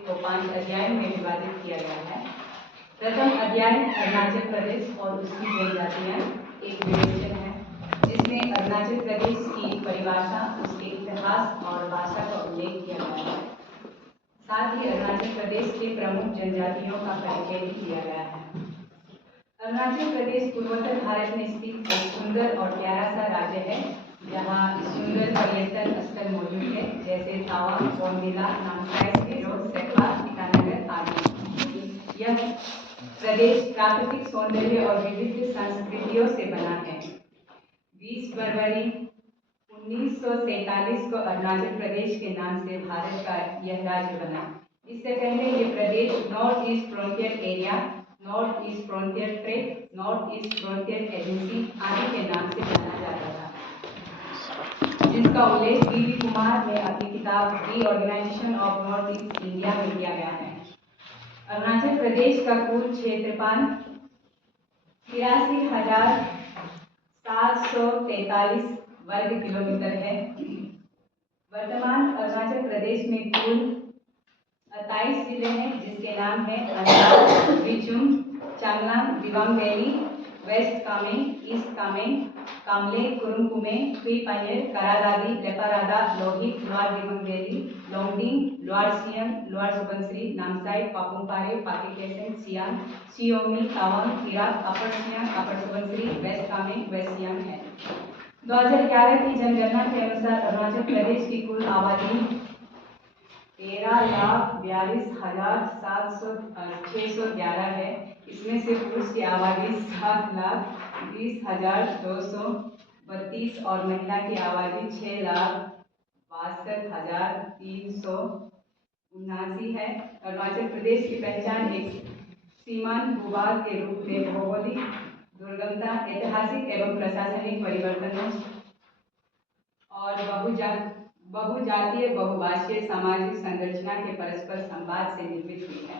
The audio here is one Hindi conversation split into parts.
को 5 अध्याय में विभाजित किया गया है। प्रथम अध्याय अरुणाचल प्रदेश और उसकी जनजातियां एक विवेचन है, जिसमें अरुणाचल प्रदेश की परिभाषा, उसके इतिहास और भाषा का उल्लेख किया गया है। साथ ही अरुणाचल प्रदेश के प्रमुख जनजातियों का परिचय भी दिया गया है। अरुणाचल प्रदेश पूर्वोत्तर भारत में स्थित एक सुंदर और प्यारा सा राज्य है, जहाँ सुंदर पर्यटन स्थल मौजूद है, जैसे तावांग, बोमडिला, नामसाई, सेरो, सेप्पा, ईटानगर आदि। यह प्रदेश प्राकृतिक सौंदर्य और विविध संस्कृतियों से बना है। 20 फरवरी 1947 को अरुणाचल प्रदेश के नाम से भारत का यह राज्य बना। इससे पहले ये प्रदेश north east frontier area, north east frontier tract, north east frontier agency आदि के नाम से जाना जाता था, जिसका उल्लेख वी कुमार ने अपनी किताब reorganisation of north east India में किया गया है। अरुणाचल प्रदेश का कुल क्षेत्रफल 83,743 वर्ग किलोमीटर है। वर्तमान अरुणाचल प्रदेश में कुल 28 जिले हैं, जिसके नाम है Almora, विचुम, Changlang, Dibang valley, waste Kameng, east Kameng, कामले, कुरुंग कुमे, क्वी पानियर, करादादी, Leparada, Lohit, lower Dibang valley, Longding, lower Siang, lower Subansiri, Namsai, Papum Pare, पाकेकेसन, Siang, Siyomi, Tawang, Tirap, अपर सियांग, अपर सुबनसिरी, वेस्ट कामेंग, वेस्ट सियांग है। 2011 की जनगणना के अनुसार अरुणाचल प्रदेश की कुल आबादी 13,42,611 है। इसमें से पुरुष की आबादी 7,20,232 और महिला की आबादी 6,62,379 है। अरुणाचल प्रदेश की पहचान एक सीमांत भूभाग के रूप में भौगोलिक दुर्गमता, ऐतिहासिक एवं प्रशासनिक परिवर्तनों और बहुजातीय बहुभाषीय सामाजिक संरचना के परस्पर संवाद से निर्मित हुई है,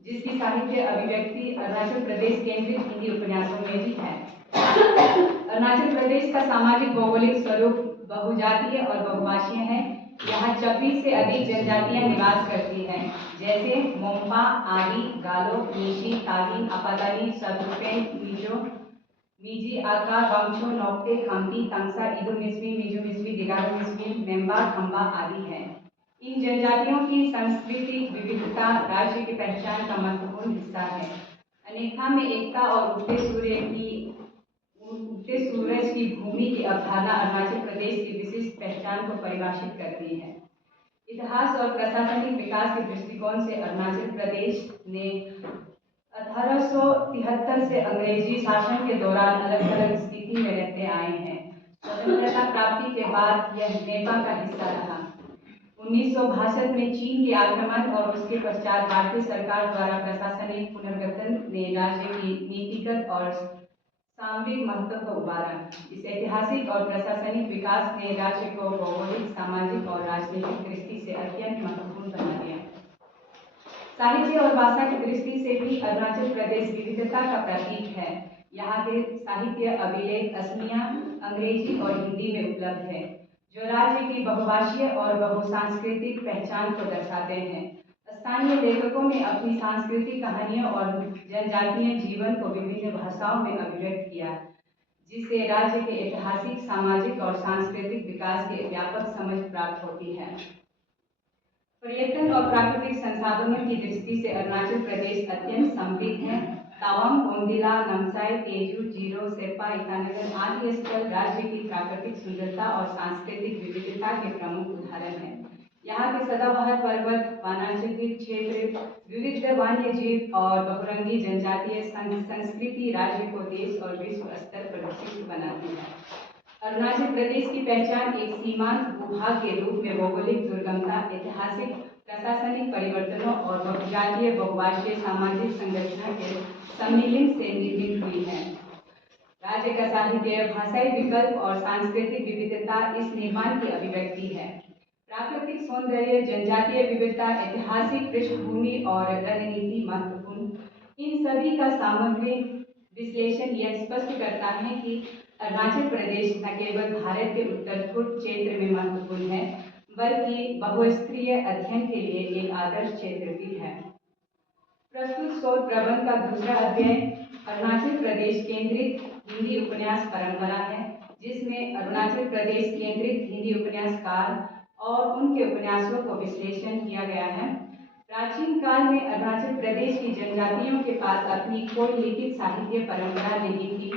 जिसकी साहित्य अभिव्यक्ति अरुणाचल प्रदेश केंद्रित हिंदी उपन्यासों में भी है। अरुणाचल प्रदेश का सामाजिक भौगोलिक स्वरूप बहुजातीय और बहुभाषीय है। यहाँ 26 से अधिक जनजातियां निवास करती हैं, जैसे मोम्पा, आदि, गालो, निशी, तागिन, अपातानी, सदुपेन, मिजो, मिजी, आका, वांगचो, नोक्टे, खामती, तांगसा, इदो मिस्मी, मिजो मिस्मी, दिगारो मिस्मी, मेम्बा, खम्बा आदि हैं। इन जनजातियों की सांस्कृतिक विविधता राज्य की पहचान का महत्वपूर्ण हिस्सा है। अनेकता में एकता और उगते सूरज की भूमि की अवधारणा अरुणाचल प्रदेश की विशिष्ट पहचान को परिभाषित करती है। इतिहास और प्रशासनिक विकास के दृष्टिकोण से अरुणाचल प्रदेश ने 1873 से अंग्रेजी शासन के दौरान अलग अलग स्थिति में रहते आए हैं। स्वतंत्रता प्राप्ति के बाद यह नेपाल का हिस्सा रहा। 1962 में चीन के आक्रमण और उसके पश्चात भारतीय सरकार द्वारा प्रशासनिक पुनर्गठन ने राज्य की नीतिगत और सामरिक महत्व को उभारा। इस ऐतिहासिक और प्रशासनिक विकास ने राज्य को भौगोलिक, सामाजिक और राजनीतिक दृष्टि से अत्यंत महत्वपूर्ण बना दिया। साहित्य और भाषा की दृष्टि से भी अरुणाचल प्रदेश विविधता का प्रतीक है। यहाँ के साहित्य अभिलेख असमिया, अंग्रेजी और हिंदी में उपलब्ध है, जो राज्य की बहुभाषीय और बहुसांस्कृतिक पहचान को दर्शाते हैं। स्थानीय लेखकों ने अपनी सांस्कृतिक कहानियों और जनजातीय जीवन को विभिन्न भाषाओं में अभिव्यक्त किया, जिससे राज्य के ऐतिहासिक, सामाजिक और सांस्कृतिक विकास की व्यापक समझ प्राप्त होती है। पर्यटन और प्राकृतिक संसाधनों की दृष्टि से अरुणाचल प्रदेश अत्यंत समृद्ध है। तावांग, बोमडिला, नामसाई, तेजू, जीरो, सेप्पा, ईटानगर आदि स्थल राज्य की प्राकृतिक सुंदरता और सांस्कृतिक विविधता के प्रमुख उदाहरण हैं। यहाँ के सदाबहार पर्वत, वनाच्छादित क्षेत्र, विविध वन्य जीव और बहुरंगी जनजातीय संस्कृति राज्य को देश और विश्व स्तर पर विशिष्ट बनाती है। अरुणाचल प्रदेश की पहचान एक सीमांत भूभाग के रूप में भौगोलिक दुर्गमता, ऐतिहासिक प्रशासनिक परिवर्तनों और बहुजातीय बहुभाषीय सामाजिक संरचना के सम्मिलन से निर्मित हुई है। राज्य का साहित्य, भाषाई विकल्प और सांस्कृतिक विविधता इस निर्माण की अभिव्यक्ति है। प्राकृतिक सौंदर्य, जनजातीय विविधता, ऐतिहासिक पृष्ठभूमि और रणनीति महत्वपूर्ण। इन सभी का सामग्रिक विश्लेषण यह स्पष्ट करता है कि अरुणाचल प्रदेश न केवल भारत के उत्तर पूर्व क्षेत्र में महत्वपूर्ण है, बल्कि बहुस्तरीय अध्ययन के लिए एक आदर्श क्षेत्र भी है। प्रस्तुत शोध प्रबंध का दूसरा अध्याय अरुणाचल प्रदेश केंद्रित हिंदी उपन्यास परंपरा है, जिसमें अरुणाचल प्रदेश केंद्रित हिंदी उपन्यासकार और उनके उपन्यासों को विश्लेषण किया गया है। प्राचीन काल में अरुणाचल प्रदेश की जनजातियों के पास अपनी कोई लिखित साहित्य परंपरा नहीं थी।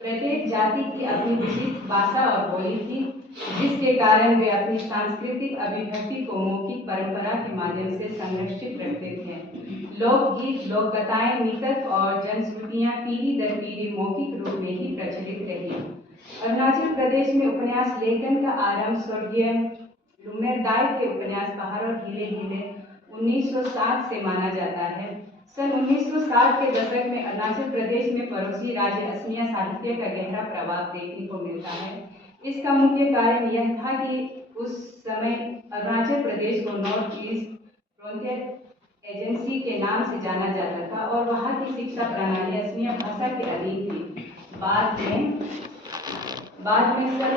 प्रत्येक जाति की अपनी विशिष्ट भाषा और बोली थी, जिसके कारण वे अपनी सांस्कृतिक अभिव्यक्ति को मौखिक परंपरा के माध्यम से संरक्षित रखते थे। लोकगीत, लोककथाएं, मिथक और जनश्रुतियां पीढ़ी दर पीढ़ी मौखिक रूप में ही प्रचलित रही। अरुणाचल प्रदेश में उपन्यास लेखन का आरंभ स्वर्गीय लुम्मेर दाई के उपन्यास पहाड़ और हिले हिले 1907 से माना जाता है। सन 1960 के दशक में अरुणाचल प्रदेश में पड़ोसी राज्य असमिया साहित्य का गहरा प्रभाव देखने को मिलता है। इसका मुख्य कारण यह था कि उस समय अरुणाचल प्रदेश को नॉर्थ ईस्ट फ्रंटियर एजेंसी के नाम से जाना जाता था और वहाँ की शिक्षा प्रणाली असमिया भाषा के अधीन थी। बाद में सन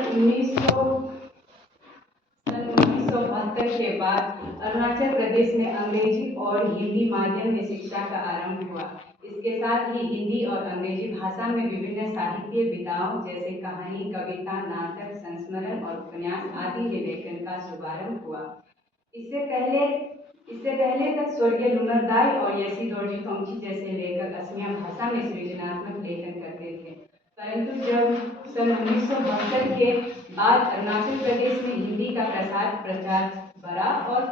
1972 के बाद अरुणाचल प्रदेश में अंग्रेजी और हिंदी माध्यम में शिक्षा का आरंभ हुआ। इसके साथ ही हिंदी और अंग्रेजी भाषा में विभिन्न साहित्य विधाओं जैसे कहानी, कविता, नाटक, संस्मरण और उपन्यास आदि के लेखन का शुभारंभ हुआ। इससे पहले तक स्वर्गीय लुम्मेर दाई और येसी दोरजी तोंगची जैसे लेखक असमिया भाषा में सृजनात्मक लेखन करते थे, परंतु जब सन 1972 के बाद अरुणाचल प्रदेश में हिंदी का प्रचार बढ़ा और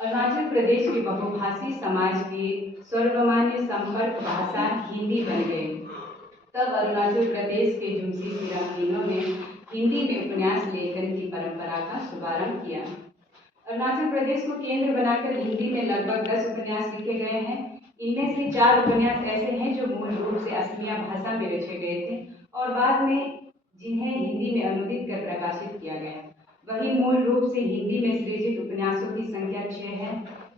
अरुणाचल प्रदेश की बहुभाषी समाज की सर्वमान्य संपर्क भाषा हिंदी बन गई, तब अरुणाचल प्रदेश के जुमसी सिरामीनों ने हिंदी में उपन्यास लेखन की परंपरा का शुभारंभ किया। अरुणाचल प्रदेश को केंद्र बनाकर हिंदी में लगभग 10 उपन्यास लिखे गए हैं। इनमें से 4 उपन्यास ऐसे हैं जो मूल रूप से असमिया भाषा में रचे गए थे और बाद में जिन्हें हिंदी में अनुदित कर प्रकाशित किया गया। वही मूल रूप से हिंदी में सृजित उपन्यासों की संख्या 6 है।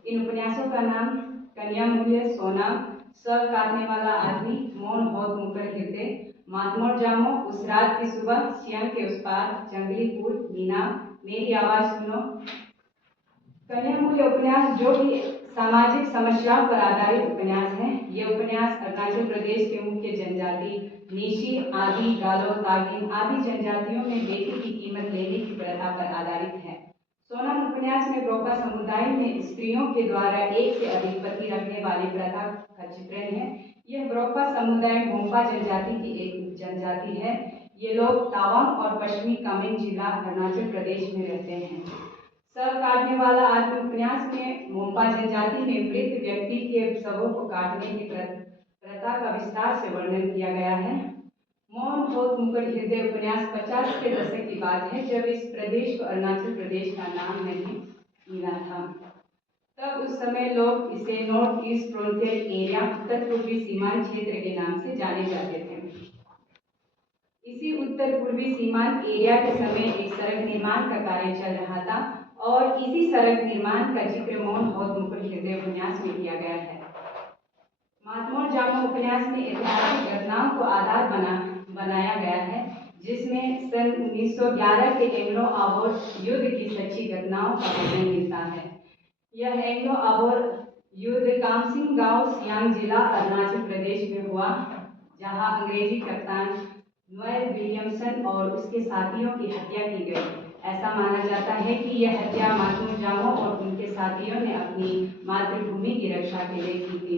इन उपन्यासों का नाम कन्यामूल्य, सोना, सब काटने वाला आदमी, मौन बहुत मुकर हृदय, मातमोर जामो, उस रात की सुबह, सियांग के उस पार, जंगली फूल, मीना, मेरी आवाज सुनो। कन्यामूल्य उपन्यास जो कि सामाजिक समस्याओं पर आधारित उपन्यास है। ये उपन्यास अरुणाचल प्रदेश के मुख्य जनजाति नीशी, आदि, गालो, तागिन आदि जनजातियों में बेटी की कीमत लेने की प्रथा पर आधारित है। सोनम उपन्यास में ब्रोका समुदाय में स्त्रियों के द्वारा एक से अधिक पति रखने वाली प्रथा का चित्रण है। यह ब्रोका समुदाय मोंपा जनजाति की एक जनजाति है। ये लोग तावांग और पश्चिमी कामेंग जिला अरुणाचल प्रदेश में रहते हैं। सब काटने वाला आदमी उपन्यास में मोंपा जनजाति में मृत व्यक्ति के शवों को काटने की प्रथा का विस्तार से वर्णन किया गया है। मौन बहुत मुकर हृदय उपन्यास 50 के दशक की बात है, जब इस प्रदेश को अरुणाचल प्रदेश का नाम नहीं मिला था। तब उस समय लोग इसे नॉर्थ ईस्ट फ्रंटियर एरिया, उत्तर पूर्वी सीमांत क्षेत्र के नाम से जाने जाते थे। इसी उत्तर पूर्वी सीमांत एरिया के समय एक सड़क निर्माण का कार्य चल रहा था और इसी सड़क निर्माण का जिक्र मौन बहुत मुकर हृदय उपन्यास में किया गया है। मातमोर जामो उपन्यास में ऐतिहासिक घटनाओं को आधार बनाया गया है, जिसमें सन 1911 के एंग्लो आबोर युद्ध की सच्ची घटनाओं का वर्णन मिलता है। यह एंग्लो आबोर युद्ध कामसिंग गांव, सियांग जिला, अरुणाचल प्रदेश में हुआ, जहां अंग्रेजी कप्तान नोएल विलियमसन और उसके साथियों की हत्या की गई। ऐसा माना जाता है कि यह हत्या मातमोर जामो और उनके साथियों ने अपनी मातृभूमि की रक्षा के लिए की थी।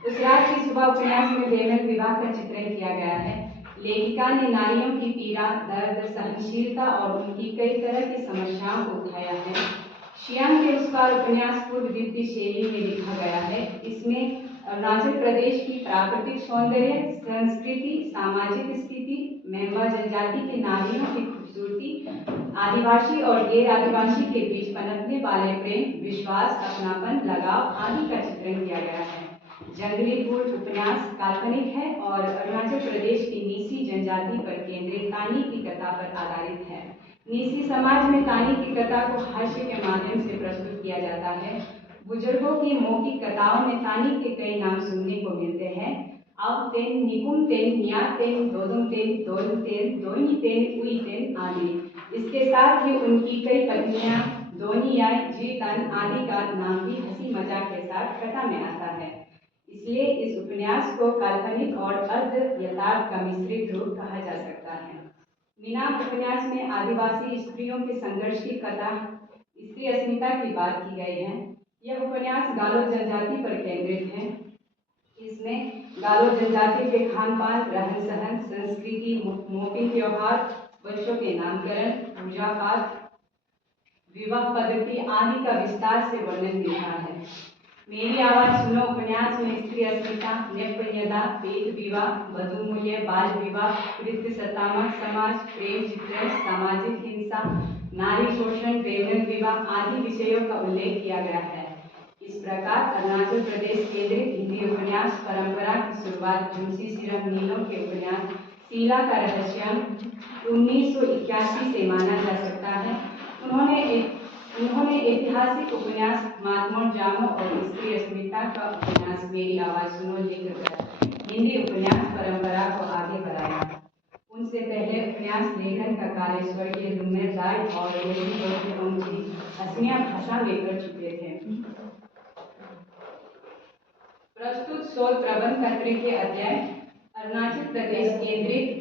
उस रात की सुबह उपन्यास में बेमेल विवाह का चित्रण किया गया है। लेखिका ने नारियों की पीड़ा, दर्द, सहनशीलता और उनकी कई तरह की समस्याओं को उठाया है। सियांग के उस पार उपन्यास पूर्व द्वितीय शैली में लिखा गया है। इसमें अरुणाचल प्रदेश की प्राकृतिक सौंदर्य, संस्कृति, सामाजिक स्थिति, मेंबा जनजाति की नारियों की खूबसूरती, आदिवासी और गैर आदिवासी के बीच पनपने वाले प्रेम, विश्वास, अपनापन, लगाव आदि का चित्रण किया गया है। जंगली फूल उपन्यास काल्पनिक है और अरुणाचल प्रदेश की नीसी जनजाति पर केंद्रित तानी की कथा पर आधारित है। नीसी समाज में तानी की कथा को हास्य के माध्यम से प्रस्तुत किया जाता है। बुजुर्गों की मौखिक कथाओं में तानी के कई नाम सुनने को मिलते हैं। अब तेन, निकुम तेन, निया तेन, दोदुम तेन, दोन तेन, दोनी तेन, उई तेन आदि। इसके साथ ही उनकी कई पत्नियां दोनी या जीतन आदि का नाम भी हंसी मजाक के साथ कथा में आता है। इसलिए इस उपन्यास को काल्पनिक और अर्ध यथार्थ का मिश्रित रूप कहा जा सकता है। मीनाम उपन्यास में आदिवासी स्त्रियों के संघर्ष की कथा, स्त्री अस्मिता की बात की गई है। यह उपन्यास गालो जनजाति पर केंद्रित है। इसमें गालो जनजाति के खान पान, रहन सहन, संस्कृति, मोपिन त्योहार, वर्षों के नामकरण, पूजा पाठ, विवाह पद्धति आदि का विस्तार से वर्णन मिल रहा है। मेरी आवाज सुनो उपन्यास में स्त्री अस्मिता, नेपथ्यता, पेट विवाह, वधू मूल्य, बाल विवाह, कृत्य सत्तामक समाज, प्रेम चित्रण, सामाजिक हिंसा, नारी शोषण, प्रेम विवाह आदि विषयों का उल्लेख किया गया है। इस प्रकार अरुणाचल प्रदेश केंद्रित हिंदी उपन्यास परंपरा की शुरुआत मुंशी सिरम नीलों के उपन्यास शीला का रहस्य 1981 से माना जा सकता है। उन्होंने ऐतिहासिक उपन्यास मातमोर जामो और स्त्री अस्मिता का उपन्यास मेरी आवाज सुनो लिखकर हिंदी उपन्यास परंपरा को आगे बढ़ाया। उनसे पहले उपन्यास लेखन का कार्य स्वर्गीय लुमेर राय और असमिया भाषा में कर चुके थे। प्रस्तुत शोध प्रबंध का तृतीय अध्याय अरुणाचल प्रदेश केंद्रित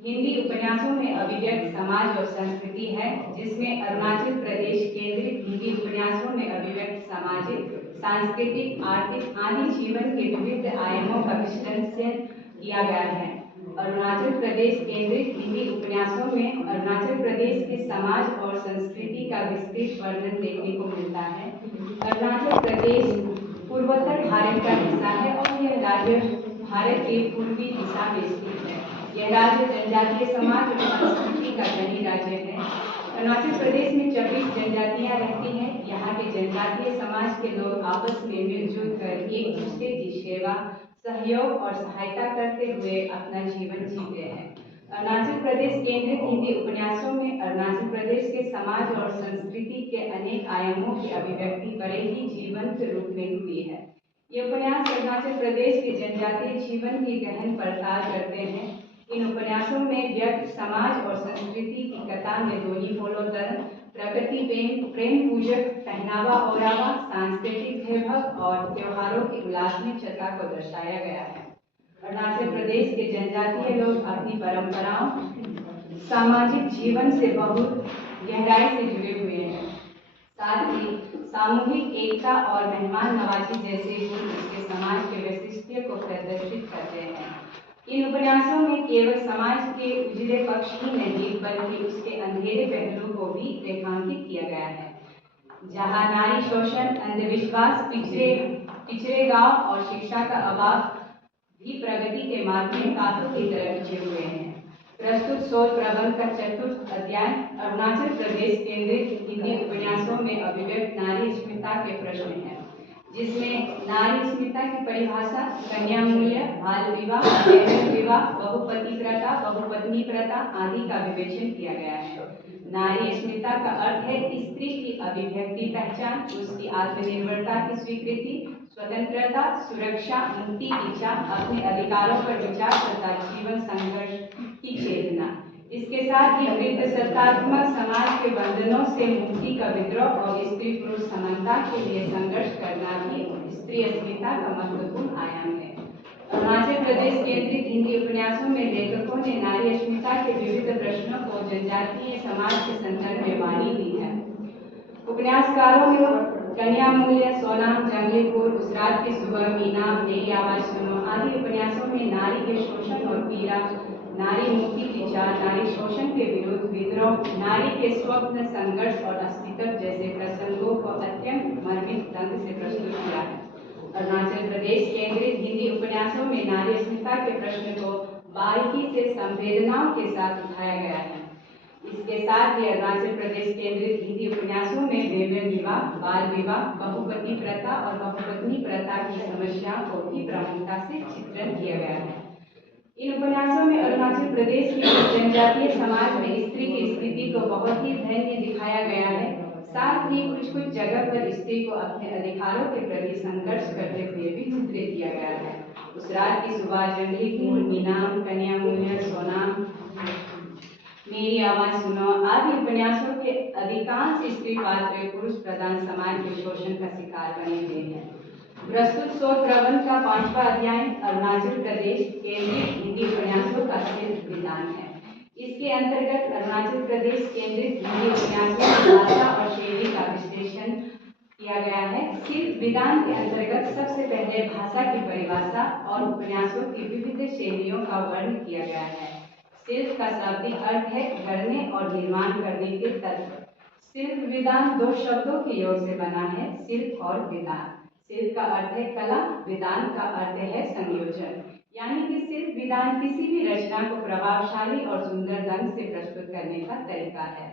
हिंदी उपन्यासों में अभिव्यक्त समाज और संस्कृति है, जिसमें अरुणाचल प्रदेश केंद्रित हिंदी उपन्यासों में अभिव्यक्त सामाजिक, सांस्कृतिक, आर्थिक आदि जीवन के विविध आयामों का विश्लेषण किया गया है। अरुणाचल प्रदेश केंद्रित हिंदी उपन्यासों में अरुणाचल प्रदेश के समाज और संस्कृति का विस्तृत वर्णन देखने को मिलता है। अरुणाचल प्रदेश पूर्वोत्तर भारत का हिस्सा है और यह राज्य भारत के पूर्वी दिशा में स्थित है। यह राज्य जनजातीय समाज और संस्कृति का धनी राज्य है। अरुणाचल प्रदेश में 24 जनजातियां रहती हैं। यहाँ के जनजातीय समाज के लोग आपस में मिलजुल कर एक दूसरे की सेवा, सहयोग और सहायता करते हुए अपना जीवन जीते हैं। अरुणाचल प्रदेश केंद्रित हिंदी उपन्यासों में अरुणाचल प्रदेश के समाज और संस्कृति के अनेक आयामों की अभिव्यक्ति बड़े ही जीवंत रूप में हुई है। ये उपन्यास अरुणाचल प्रदेश के जनजातीय जीवन की गहन पड़ताल करते हैं। इन उपन्यासों में व्यक्त समाज और संस्कृति की कथा में दोनी पोलोदन, प्रकृति प्रेम पूजक, पहनावा ओढ़ावा, सांस्कृतिक वैभव और त्योहारों की उल्लासनीयता को दर्शाया गया है। अरुणाचल प्रदेश के जनजातीय लोग अपनी परंपराओं, सामाजिक जीवन से बहुत गहराई से जुड़े हुए हैं। साथ ही सामूहिक एकता और मेहमान नवाजी जैसे गुण इसके समाज के वैशिष्ट्य को प्रदर्शित करते हैं। इन उपन्यासों में केवल समाज के उजले पक्ष ही नहीं बल्कि उसके अंधेरे पहलू को भी रेखांकित किया गया है, जहां नारी शोषण, अंधविश्वास, पिछड़े गांव और शिक्षा का अभाव भी प्रगति के मार्ग में कांटों की तरह खिंचे हुए हैं। प्रस्तुत शोध प्रबंध का चतुर्थ अध्याय अरुणाचल प्रदेश केंद्रित हिंदी उपन्यासों में अभिव्यक्त नारी अस्मिता के प्रश्न है, जिसमें नारी अस्मिता की परिभाषा, कन्या मूल्य, बाल विवाह, प्रेम विवाह, बहुपति प्रथा, बहुपत्नी प्रथा आदि का विवेचन किया गया है। नारी अस्मिता का अर्थ है स्त्री की अभिव्यक्ति पहचान, उसकी आत्मनिर्भरता की स्वीकृति, स्वतंत्रता, सुरक्षा, मुक्ति इच्छा, अपने अधिकारों पर विचार तथा जीवन संघर्ष की चेतना। इसके साथ ही वृद्ध सत्तात्मक समाज के बंधनों से मुक्ति का विद्रोह और स्त्री पुरुष समानता के लिए संघर्ष करना भी स्त्री अस्मिता का महत्वपूर्ण आयाम है। अरुणाचल प्रदेश केंद्रित हिंदी उपन्यासों में लेखकों ने नारी अस्मिता के विविध प्रश्नों को जनजातीय समाज के संदर्भ में वाणी दी है। उपन्यासकारों में कन्या मूल्य, सोनाम, जंगलीपुर, उस रात की सुबह, मीना, मेरी आवाज सुनो आदि उपन्यासों में नारी के शोषण और पीड़ा, नारी मुक्ति विचार, नारी शोषण के विरुद्ध विद्रोह, नारी के स्वप्न, संघर्ष और अस्तित्व जैसे प्रसंगों को अत्यंत मार्मिक ढंग से प्रस्तुत किया है। अरुणाचल प्रदेश केंद्रित हिंदी उपन्यासों में नारी अस्मिता के प्रश्न को बारीकी से संवेदनाओं के साथ उठाया गया है। इसके साथ ही अरुणाचल प्रदेश केंद्रित हिंदी उपन्यासों में प्रेम विवाह, बाल विवाह, बहुपति प्रथा और बहुपत्नी प्रथा की समस्याओं को भी प्रमुखता से चित्रण किया गया है। इन उपन्यासों में अरुणाचल प्रदेश के जनजातीय समाज में स्त्री की स्थिति को बहुत ही धैर्य दिखाया गया है। साथ ही कुछ जगह पर स्त्री को अपने अधिकारों के प्रति संघर्ष करते हुए भी चित्रित किया गया है। उस रात की सुबह, जंगलीपुर, मीनाम, कन्या मूल्य, सोनाम, मेरी आवाज सुनो आदि उपन्यासों के अधिकांश स्त्री पात्र पुरुष प्रधान समाज के शोषण का शिकार बने हुए हैं। प्रस्तुत शोध प्रबंध का 5वां अध्याय अरुणाचल प्रदेश केंद्रित हिंदी उपन्यासों का सिर्फ विधान है। इसके अंतर्गत अरुणाचल प्रदेश केंद्रित हिंदी उपन्यासों की भाषा और शैली का विश्लेषण किया गया है। सिर्फ विधान के अंतर्गत सबसे पहले भाषा की परिभाषा और उपन्यासों की विविध शैलियों का वर्णन किया गया है। शिल्प का शाब्दिक अर्थ है गढ़ने और निर्माण करने के तत्व। शिल्प विधान दो शब्दों के योग से बना है, शिल्प और विधान। शिल्प का अर्थ है कला, विधान का अर्थ है संयोजन। यानी कि शिल्प विधान किसी भी रचना को प्रभावशाली और सुंदर ढंग से प्रस्तुत करने का तरीका है।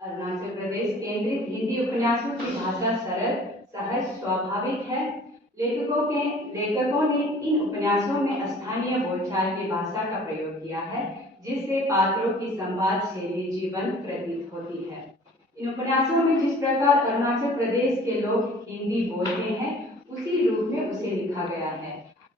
अरुणाचल प्रदेश केंद्रित हिंदी उपन्यासों की भाषा सरल, सहज, स्वाभाविक है। लेखकों ने इन उपन्यासों में स्थानीय बोलचाल की भाषा का प्रयोग किया है, जिससे पात्रों की संवाद शैली जीवंत प्रतीत होती है। इन उपन्यासों में जिस प्रकार अरुणाचल प्रदेश के लोग हिंदी बोलते हैं, उसी रूप में उसे लिखा गया है।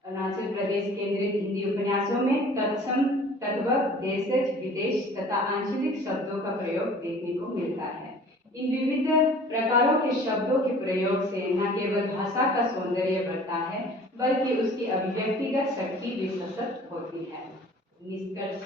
अरुणाचल प्रदेश केंद्रित हिंदी उपन्यासों में तत्सम, तद्भव, देशज, विदेश तथा आंचलिक शब्दों का प्रयोग देखने को मिलता है। इन विविध प्रकारों के शब्दों के प्रयोग से न केवल भाषा का सौंदर्य बढ़ता है, बल्कि उसकी अभिव्यक्तिगत शक्ति भी सशक्त होती है। निष्कर्ष: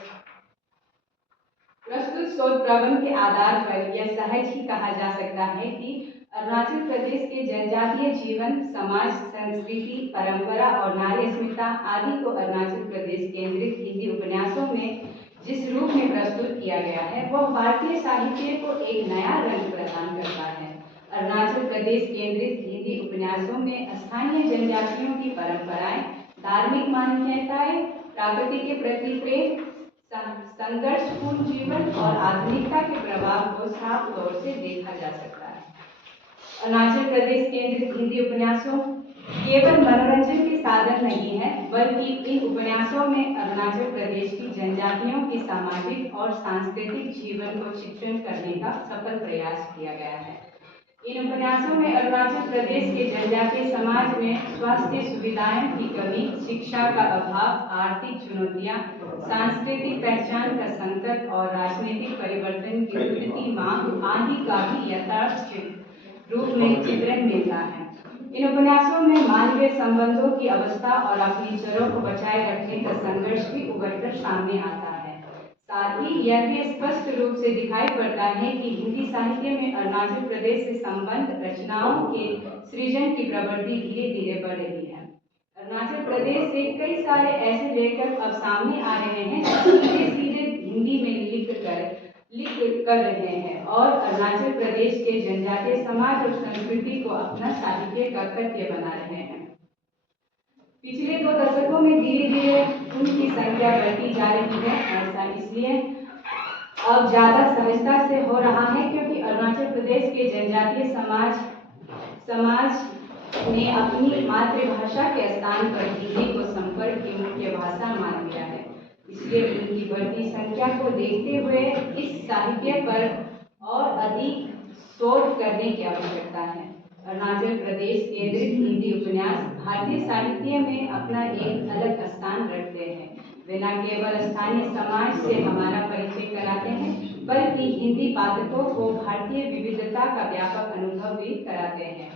प्रस्तुत शोध प्रबंध के आधार पर यह सहज ही कहा जा सकता है कि अरुणाचल प्रदेश के जनजातीय जीवन, समाज, संस्कृति, परंपरा और नारी अस्मिता आदि को अरुणाचल प्रदेश केंद्रित हिंदी उपन्यासों में जिस रूप में प्रस्तुत किया गया है, वह भारतीय साहित्य को एक नया रंग प्रदान करता है। अरुणाचल प्रदेश केंद्रित हिंदी उपन्यासों में स्थानीय जनजातियों की परंपराएं, धार्मिक मान्यताएं, प्रकृति के प्रति प्रेम, संघर्षपूर्ण जीवन और आधुनिकता के प्रभाव को साफ तौर से देखा जा सकता है। अरुणाचल प्रदेश केंद्रित हिंदी उपन्यासों केवल मनोरंजन के साधन नहीं है, बल्कि इन उपन्यासों में अरुणाचल प्रदेश की जनजातियों की सामाजिक और सांस्कृतिक जीवन को चित्रण करने का सफल प्रयास किया गया है। इन उपन्यासों में अरुणाचल प्रदेश के जनजातीय समाज में स्वास्थ्य सुविधाएं की कमी, शिक्षा का अभाव, आर्थिक चुनौतियां, सांस्कृतिक पहचान का संकट और राजनीतिक परिवर्तन की उठती मांग आदि का भी यथार्थ रूप में चित्रण मिलता है। इन उपन्यासों में मानवीय संबंधों की अवस्था और अपनी जड़ों को बचाए रखने का संघर्ष भी उभरकर सामने आता है। साथ ही यह भी स्पष्ट रूप से दिखाई पड़ता है कि हिंदी साहित्य में अरुणाचल प्रदेश से संबंध रचनाओं के सृजन की प्रवृत्ति धीरे धीरे बढ़ रही है। अरुणाचल प्रदेश से कई सारे ऐसे लेखक अब सामने आ रहे हैं जो सीधे सीधे हिंदी में लिख कर रहे हैं और अरुणाचल प्रदेश के जनजातीय समाज और संस्कृति को अपना साहित्य का तथ्य बना रहे हैं। पिछले 2 दशकों में धीरे धीरे उनकी संख्या बढ़ती जा रही है। ऐसा इसलिए अब ज्यादा सहजता से हो रहा है क्योंकि अरुणाचल प्रदेश के जनजातीय समाज ने अपनी मातृभाषा के स्थान पर हिंदी को संपर्क की मुख्य भाषा मान लिया है। इसलिए उनकी बढ़ती संख्या को देखते हुए इस साहित्य पर और अधिक शोध करने की आवश्यकता है। अरुणाचल प्रदेश केंद्रित हिंदी उपन्यास भारतीय साहित्य में अपना एक अलग स्थान रखते हैं। वे न केवल स्थानीय समाज से हमारा परिचय कराते हैं, बल्कि हिंदी पाठकों को भारतीय विविधता का व्यापक अनुभव भी कराते हैं।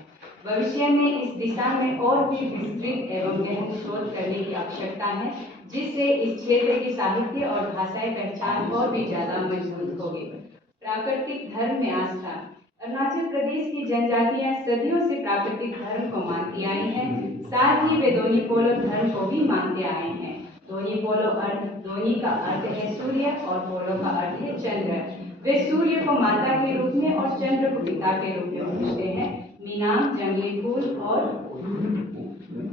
भविष्य में इस दिशा में और भी विस्तृत एवं गहन शोध करने की आवश्यकता है, जिससे इस क्षेत्र की साहित्य और भाषाई पहचान और भी ज्यादा मजबूत होगी। प्राकृतिक धर्म में आस्था। अरुणाचल प्रदेश की जनजातियां सदियों से प्राकृतिक धर्म को मानती आई हैं। साथ ही वे दोनी पोलो धर्म को भी मानते आए हैं। दोनी का अर्थ है सूर्य और पोलो का अर्थ है चंद्र। वे सूर्य को माता के रूप में और चंद्र को पिता के रूप में पूजते हैं। मीनाम, जंगली फूल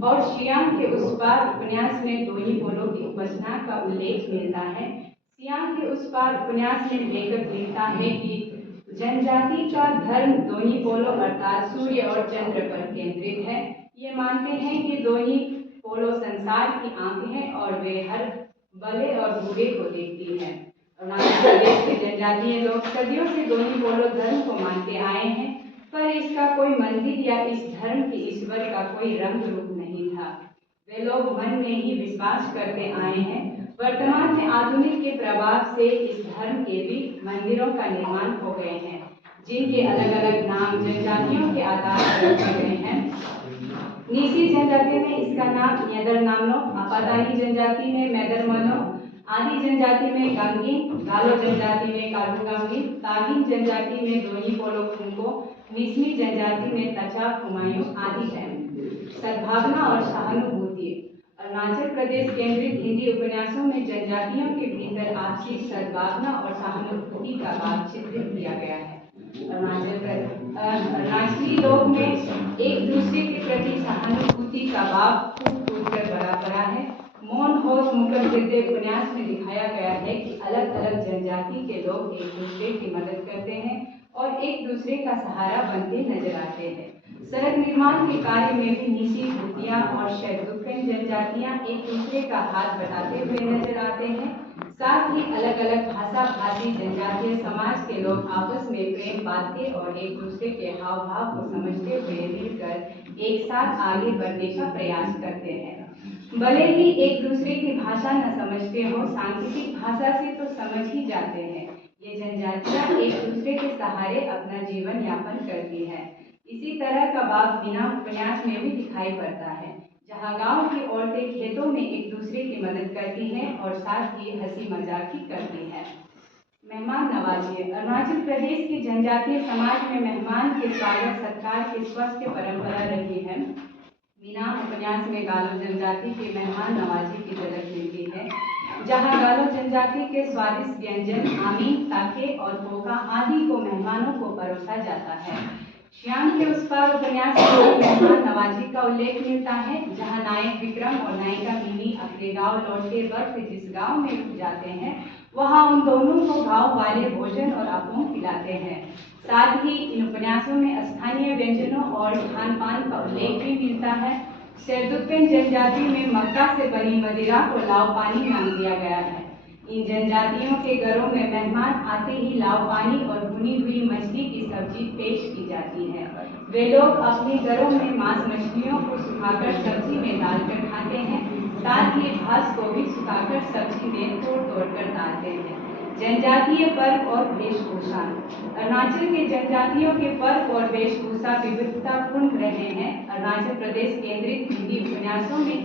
और शियांग के उस पार उपन्यास में दोनी पोलो की उपासना का उल्लेख मिलता है। शियांग के उस पार उपन्यास में लेखक लिखता है कि जनजाति का धर्म दोनी पोलो अर्थात सूर्य और चंद्र पर केंद्रित है। ये मानते हैं कि दोनी पोलो संसार की आंख है और वे हर बले और बूढ़े को देखती है। अरुणाचल प्रदेश के जनजातीय लोग सदियों से दोनी पोलो धर्म को मानते आए हैं, पर इसका कोई मंदिर या इस धर्म के ईश्वर का कोई रंग रूप नहीं था। वे लोग मन में ही विश्वास करते आए हैं वर्तमान में आधुनिक के प्रभाव से इस धर्म के भी मंदिरों का निर्माण हो गए हैं, जिनके अलग अलग नाम जनजातियों के आधार पर रखे गए हैं। नीसी जनजाति में इसका नाम यदर नामनो, अपादानी जनजाति में मैदर मनो, आदि जनजाति में गंगिन, गालो जनजाति में कालू गंगिन, तागिन जनजाति में दोनी पोलो खुंको, मिसमी जनजाति में तचा खुमायूं आदि हैं। सद्भावना और सहानुभूति। अरुणाचल प्रदेश केंद्रित हिंदी उपन्यासों में जनजातियों के भीतर आपसी सद्भावना और सहानुभूति का भाव चित्रित किया गया है। अरुणाचली लोग में एक दूसरे के प्रति सहानुभूति का भाव फूट फूट कर भरा पड़ा है। मौन और मुकर हृदय उपन्यास में दिखाया गया है कि अलग अलग जनजाति के लोग एक दूसरे की मदद करते हैं और एक दूसरे का सहारा बनते नजर आते हैं। सड़क निर्माण के कार्य में भी नीसी, भूतिया और शेरडुक्कन जनजातियां एक दूसरे का हाथ बढ़ाते हुए नजर आते हैं। साथ ही अलग अलग भाषा भाषी जनजातीय समाज के लोग आपस में प्रेम बांधते और एक दूसरे के हाव भाव को समझते हुए मिलकर एक साथ आगे बढ़ने का प्रयास करते हैं। भले ही एक दूसरे की भाषा न समझते हो, सांकेतिक भाषा से तो समझ ही जाते हैं। ये जनजातियां एक दूसरे के सहारे अपना जीवन यापन करती है। इसी तरह का भाव बिना उपन्यास में भी दिखाई पड़ता है, जहां गांव की औरतें खेतों में एक दूसरे की मदद करती हैं और साथ ही हंसी मजाक भी करती हैं। मेहमान नवाजी। अरुणाचल प्रदेश के जनजातीय समाज में मेहमान के स्वागत सत्कार की स्वस्थ परंपरा रही है। मीना उपन्यास में गालो जनजाति के मेहमान नवाजी की झलक मिलती है, जहां गालो जनजाति के स्वादिष्ट व्यंजन आमी, ताके और पोका आदि को मेहमानों को परोसा जाता है। श्याम के उस पार उपन्यास में मेहमान नवाजी का उल्लेख मिलता है, जहां नायक विक्रम और नायिका मिनी अपने गांव लौटते वक्त जिस गांव में रुक जाते हैं, वहां उन दोनों को गांव वाले भोजन और अपों खिलाते हैं। साथ ही इन उपन्यासों में स्थानीय व्यंजनों और खान पान का उल्लेख भी मिलता है। शेरडुक्कन जनजाति में मक्का से बनी मदिरा को लाव पानी नाम दिया गया है। इन जनजातियों के घरों में मेहमान आते ही लाव पानी और भुनी हुई मछली की सब्जी पेश की जाती है। वे लोग अपने घरों में मांस मछलियों को सुखाकर सब्जी में डालकर खाते हैं। साथ ही घास को भी सुखाकर सब्जी में तोड़ तोड़ कर डालते हैं। जनजातीय पर्व और वेशभूषा। अरुणाचल के जनजातियों के पर्व और वेशभूषा विविधतापूर्ण रहे हैं। अरुणाचल प्रदेश केंद्रित हिंदी उपन्यासों में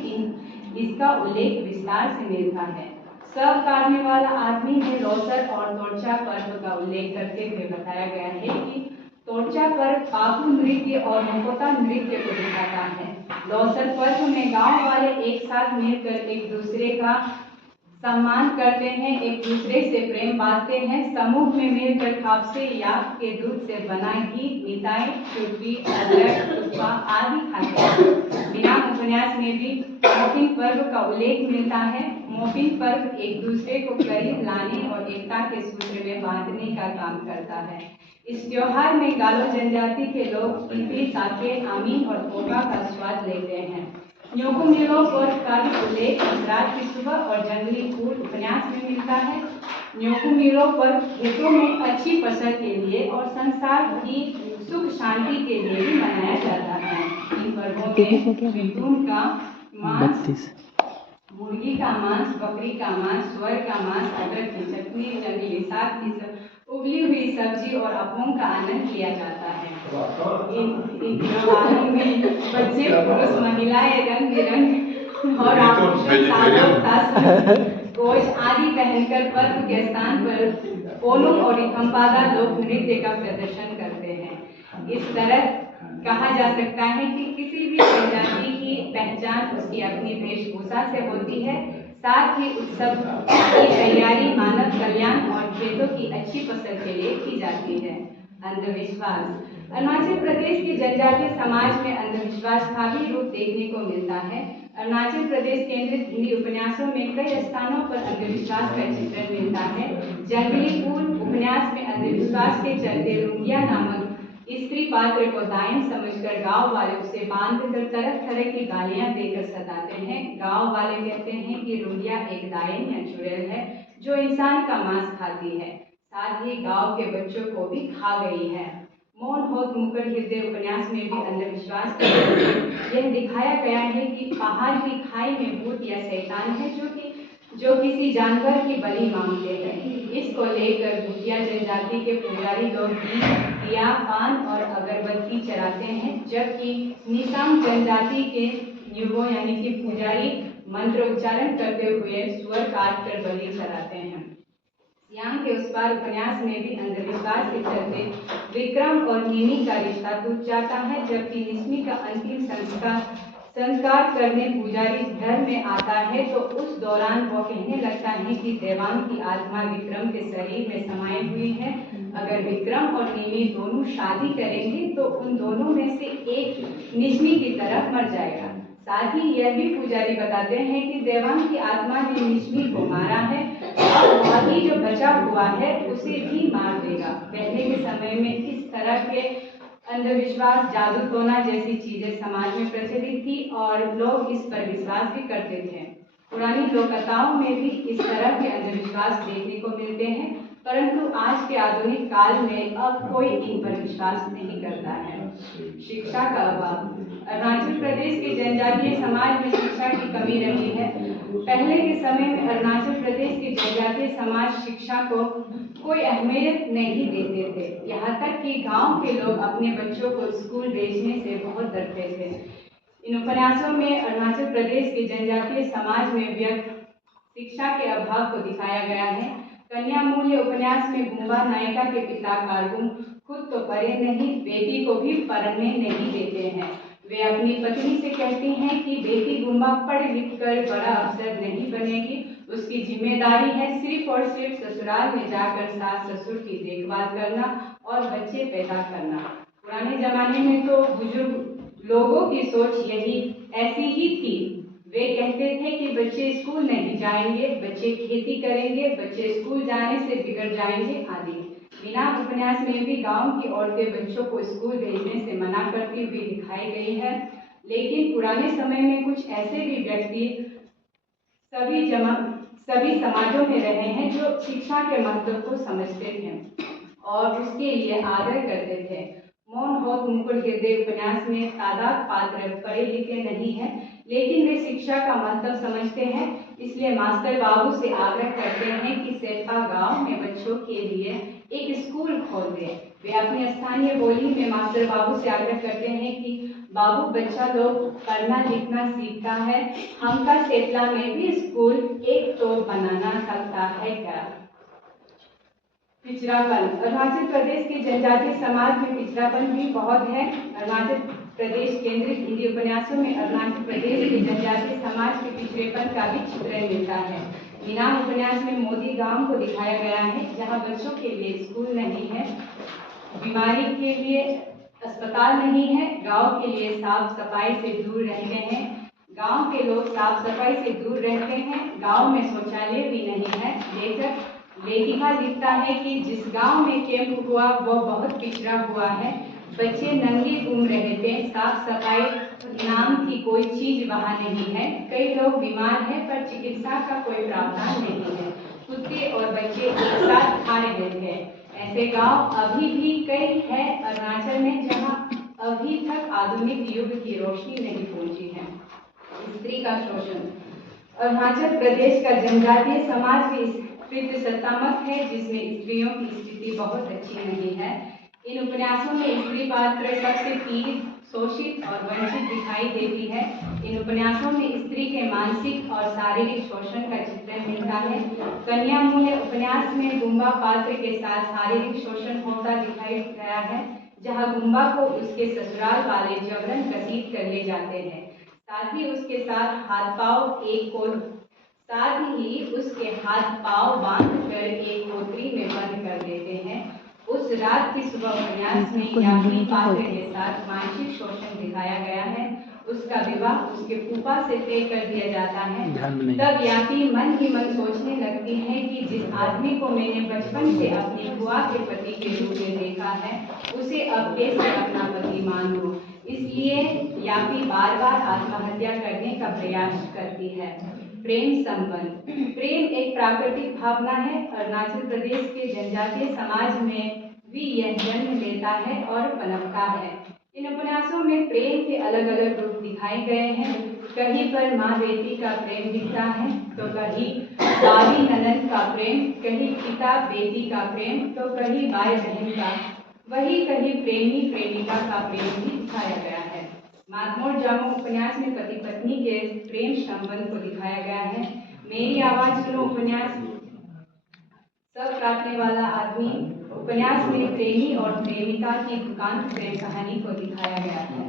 इसका उल्लेख विस्तार से मिलता है। सब काटने वाला आदमी ने लोसर और तोड़चा पर्व का उल्लेख करते हुए बताया गया है कि तोड़चा पर्व पापू नृत्य और मुकोता नृत्य को दिखाता है। लोसर पर्व में गांव वाले एक साथ मिलकर एक दूसरे का सम्मान करते हैं, एक दूसरे से प्रेम बांटते हैं। समूह में मिलकर खापसे या के दूध से बना घी, मिठाई, चुटकी, अदरक, तुप्पा आदि खाते हैं। बिना उपन्यास में भी मोपिन पर्व का उल्लेख मिलता है। मोपिन पर्व एक दूसरे को करीब लाने और एकता के सूत्र में बांधने का काम करता है। इस त्योहार में गालो जनजाति के लोग इडली, ताके, आमीन और पोका का स्वाद लेते हैं। न्योकू मिलो पर्व का भी उल्लेख रात की सुबह और जंगली फूल उपन्यास में मिलता है। न्योकू मिलो पर्व खेतों में अच्छी फसल के लिए और संसार की सुख शांति के लिए भी मनाया जाता है। इन पर्वों में मिथुन का मांस, मुर्गी का मांस, बकरी का मांस, स्वर का मांस, अदरक की चटनी, जंगली साग की उबली हुई सब्जी और अपों का आनंद लिया जाता है। इन त्योहारों में बच्चे, पुरुष, महिलाएं रंग बिरंग और गोश आदि पहनकर पर्व के स्थान पर पोलो और रिकम्पादा लोक नृत्य का प्रदर्शन करते हैं। इस तरह कहा जा सकता है कि किसी भी जनजाति की पहचान उसकी अपनी वेशभूषा से होती है। साथ ही उत्सव की तैयारी मानव कल्याण और खेतों की अच्छी फसल के लिए की जाती है। अंधविश्वास। अरुणाचल प्रदेश के जनजातीय समाज में अंधविश्वास का भी रूप देखने को मिलता है। अरुणाचल प्रदेश केंद्रित हिंदी उपन्यासों में कई स्थानों पर अंधविश्वास का चित्रण मिलता है। जंगली फूल उपन्यास में अंधविश्वास के चलते रुंगिया नामक स्त्री पात्र को दाइन समझकर गांव वाले उसे बांधकर तरह तरह की गालियां देकर सताते हैं। गांव वाले कहते हैं कि रुंगिया एक दाइन या चुड़ैल है जो इंसान का मांस खाती है, साथ ही गांव के बच्चों को भी खा गई है। मौन होत मुकर हृदय उपन्यास में भी अंधविश्वास यह दिखाया गया है कि पहाड़ की खाई में भूत या शैतान है जो कि जो किसी जानवर की बलि मांगते हैं। इसको लेकर भूतिया जनजाति के पुजारी लोग दिया, पान और अगरबत्ती चढ़ाते हैं, जबकि निशांग जनजाति के युगों यानी कि पुजारी मंत्र उच्चारण करते हुए सुअर काट कर बलि चढ़ाते हैं। सियांग के उस पार उपन्यास में भी अंधविश्वास के चलते विक्रम और निमी का रिश्ता टूट जाता है, जबकि निस्मी का अंतिम संस्कार करने पुजारी घर में आता है तो उस दौरान वो कहने लगता है कि देवांग की आत्मा विक्रम के शरीर में समाई हुई है। अगर विक्रम और निमी दोनों शादी करेंगे तो उन दोनों में से एक निस्मी की तरफ मर जाएगा। साथ ही यह भी पुजारी बताते हैं कि देवांग की आत्मा ने निस्मी को मारा है और बाकी जो बचा हुआ है उसे भी मार देगा। पहले के समय में इस तरह के अंधविश्वास, जादू टोना जैसी चीजें समाज में प्रचलित थी और लोग इस पर विश्वास भी करते थे। पुरानी लोक कथाओं में भी इस तरह के अंधविश्वास देखने को मिलते हैं, परंतु आज के आधुनिक काल में अब कोई इन पर विश्वास नहीं करता है। शिक्षा का अभाव। अरुणाचल प्रदेश के जनजातीय समाज में शिक्षा की कमी रही है। पहले के समय में अरुणाचल प्रदेश के जनजातीय समाज शिक्षा को कोई अहमियत नहीं देते थे। यहाँ तक कि गांव के लोग अपने बच्चों को स्कूल भेजने से बहुत डरते थे। इन उपन्यासों में अरुणाचल प्रदेश के जनजातीय समाज में व्यक्त शिक्षा के अभाव को दिखाया गया है। कन्या मूल्य उपन्यास में गुम्बा नायिका के पिता कारगुम खुद तो पढ़े नहीं, बेटी को भी पढ़ने नहीं देते हैं। वे अपनी पत्नी से कहती हैं कि बेटी गुम्बा पढ़ लिख कर बड़ा अफसर नहीं बनेगी, उसकी जिम्मेदारी है सिर्फ और सिर्फ ससुराल में जाकर सास ससुर की देखभाल करना और बच्चे पैदा करना। पुराने जमाने में तो बुजुर्ग लोगों की सोच ऐसी ही थी। वे कहते थे कि बच्चे स्कूल नहीं जाएंगे, बच्चे खेती करेंगे, बच्चे स्कूल जाने से बिगड़ जाएंगे आदि। मीना उपन्यास में भी गांव की औरतें बच्चों को स्कूल भेजने से मना करती हुई दिखाई गई है, लेकिन पुराने समय में कुछ ऐसे भी व्यक्ति सभी समाजों में रहे हैं जो शिक्षा के महत्व को समझते थे और उसके लिए आदर करते थे। मौन होत मुकुल गिरदे उपन्यास में तादाद पात्र पढ़े लिखे नहीं हैं, लेकिन वे शिक्षा का महत्व समझते हैं, इसलिए मास्टर बाबू से आग्रह करते हैं कि सेठा गांव में बच्चों के लिए एक स्कूल खोल दें। वे अपनी स्थानीय बोली में मास्टर बाबू से आग्रह करते हैं कि बाबू बच्चा लोग पढ़ना लिखना सीखता है, हमका सेतला में भी स्कूल एक तो बनाना सकता है क्या। पिछड़ापन। अरुणाचल प्रदेश के जनजातीय समाज में पिछड़ापन भी बहुत है। अरुणाचल प्रदेश केंद्रित हिंदी उपन्यासों में अरुणाचल प्रदेश के जनजातीय समाज के पिछड़ेपन का भी चित्रण मिलता है। मीनाम उपन्यास में मोदी गांव को दिखाया गया है, जहां बच्चों के लिए स्कूल नहीं है, बीमारी के लिए अस्पताल नहीं है, गांव के लिए साफ सफाई से दूर रहते हैं, गांव के लोग साफ सफाई से दूर रहते हैं, गांव में शौचालय भी नहीं है। लेखिका लिखता है कि जिस गांव में कैंप हुआ वो बहुत पिछड़ा हुआ है, बच्चे नंगे घूम रहे थे, साफ सफाई नाम की कोई चीज वहाँ नहीं है, कई लोग बीमार हैं पर चिकित्सा का कोई प्रावधान नहीं है, कुत्ते और बच्चे एक साथ खा रहे थे। ऐसे गांव अभी भी कई है अरुणाचल में जहां अभी तक आधुनिक युग की रोशनी नहीं पहुंची है। स्त्री का शोषण। अरुणाचल प्रदेश का जनजातीय समाज भी स्त्रीत्व सत्तामक है, जिसमें स्त्रियों की स्थिति बहुत अच्छी नहीं है। इन उपन्यासों में स्त्री पात्र सबसे पीड़ित, शोषित और वंचित दिखाई देती है। इन उपन्यासों में स्त्री के मानसिक और शारीरिक शोषण का चित्रण मिलता है। कन्या मूल्य उपन्यास में गुम्बा पात्र के साथ शारीरिक शोषण होता दिखाई गया है, जहां गुम्बा को उसके ससुराल वाले जबरन घसीट कर ले जाते हैं, साथ ही उसके हाथ पांव बांध कर एक कोठरी में बंद कर देते हैं। उस रात की सुबह उपन्यास में यापी पात्र के साथ मानसिक शोषण दिखाया गया है। उसका विवाह उसके फूफा से तय कर दिया जाता है। तब यापी मन ही मन सोचने लगती है कि जिस आदमी को मैंने बचपन से अपनी बुआ के पति के रूप में देखा है, उसे अब कैसे अपना पति मान लूं। इसलिए यापी बार बार आत्महत्या करने का प्रयास करती है। प्रेम संबंध। प्रेम एक प्राकृतिक भावना है। अरुणाचल प्रदेश के जनजातीय समाज में भी यह जन्म लेता है और पनपता है। इन उपन्यासों में प्रेम के अलग अलग रूप दिखाए गए हैं। कहीं पर माँ बेटी का प्रेम दिख रहा है, तो कहीं भाभी ननद का प्रेम, कहीं पिता बेटी का प्रेम, तो कहीं भाई बहन का, वही कहीं प्रेमी प्रेमिका का प्रेम भी दिखाया गया है। मातमोर जामो उपन्यास में पति पत्नी के प्रेम संबंध को दिखाया गया है। मेरी आवाज सुनो उपन्यास सब काटने वाला आदमी उपन्यास में प्रेमी और प्रेमिका की दुकान प्रेम कहानी को दिखाया गया है।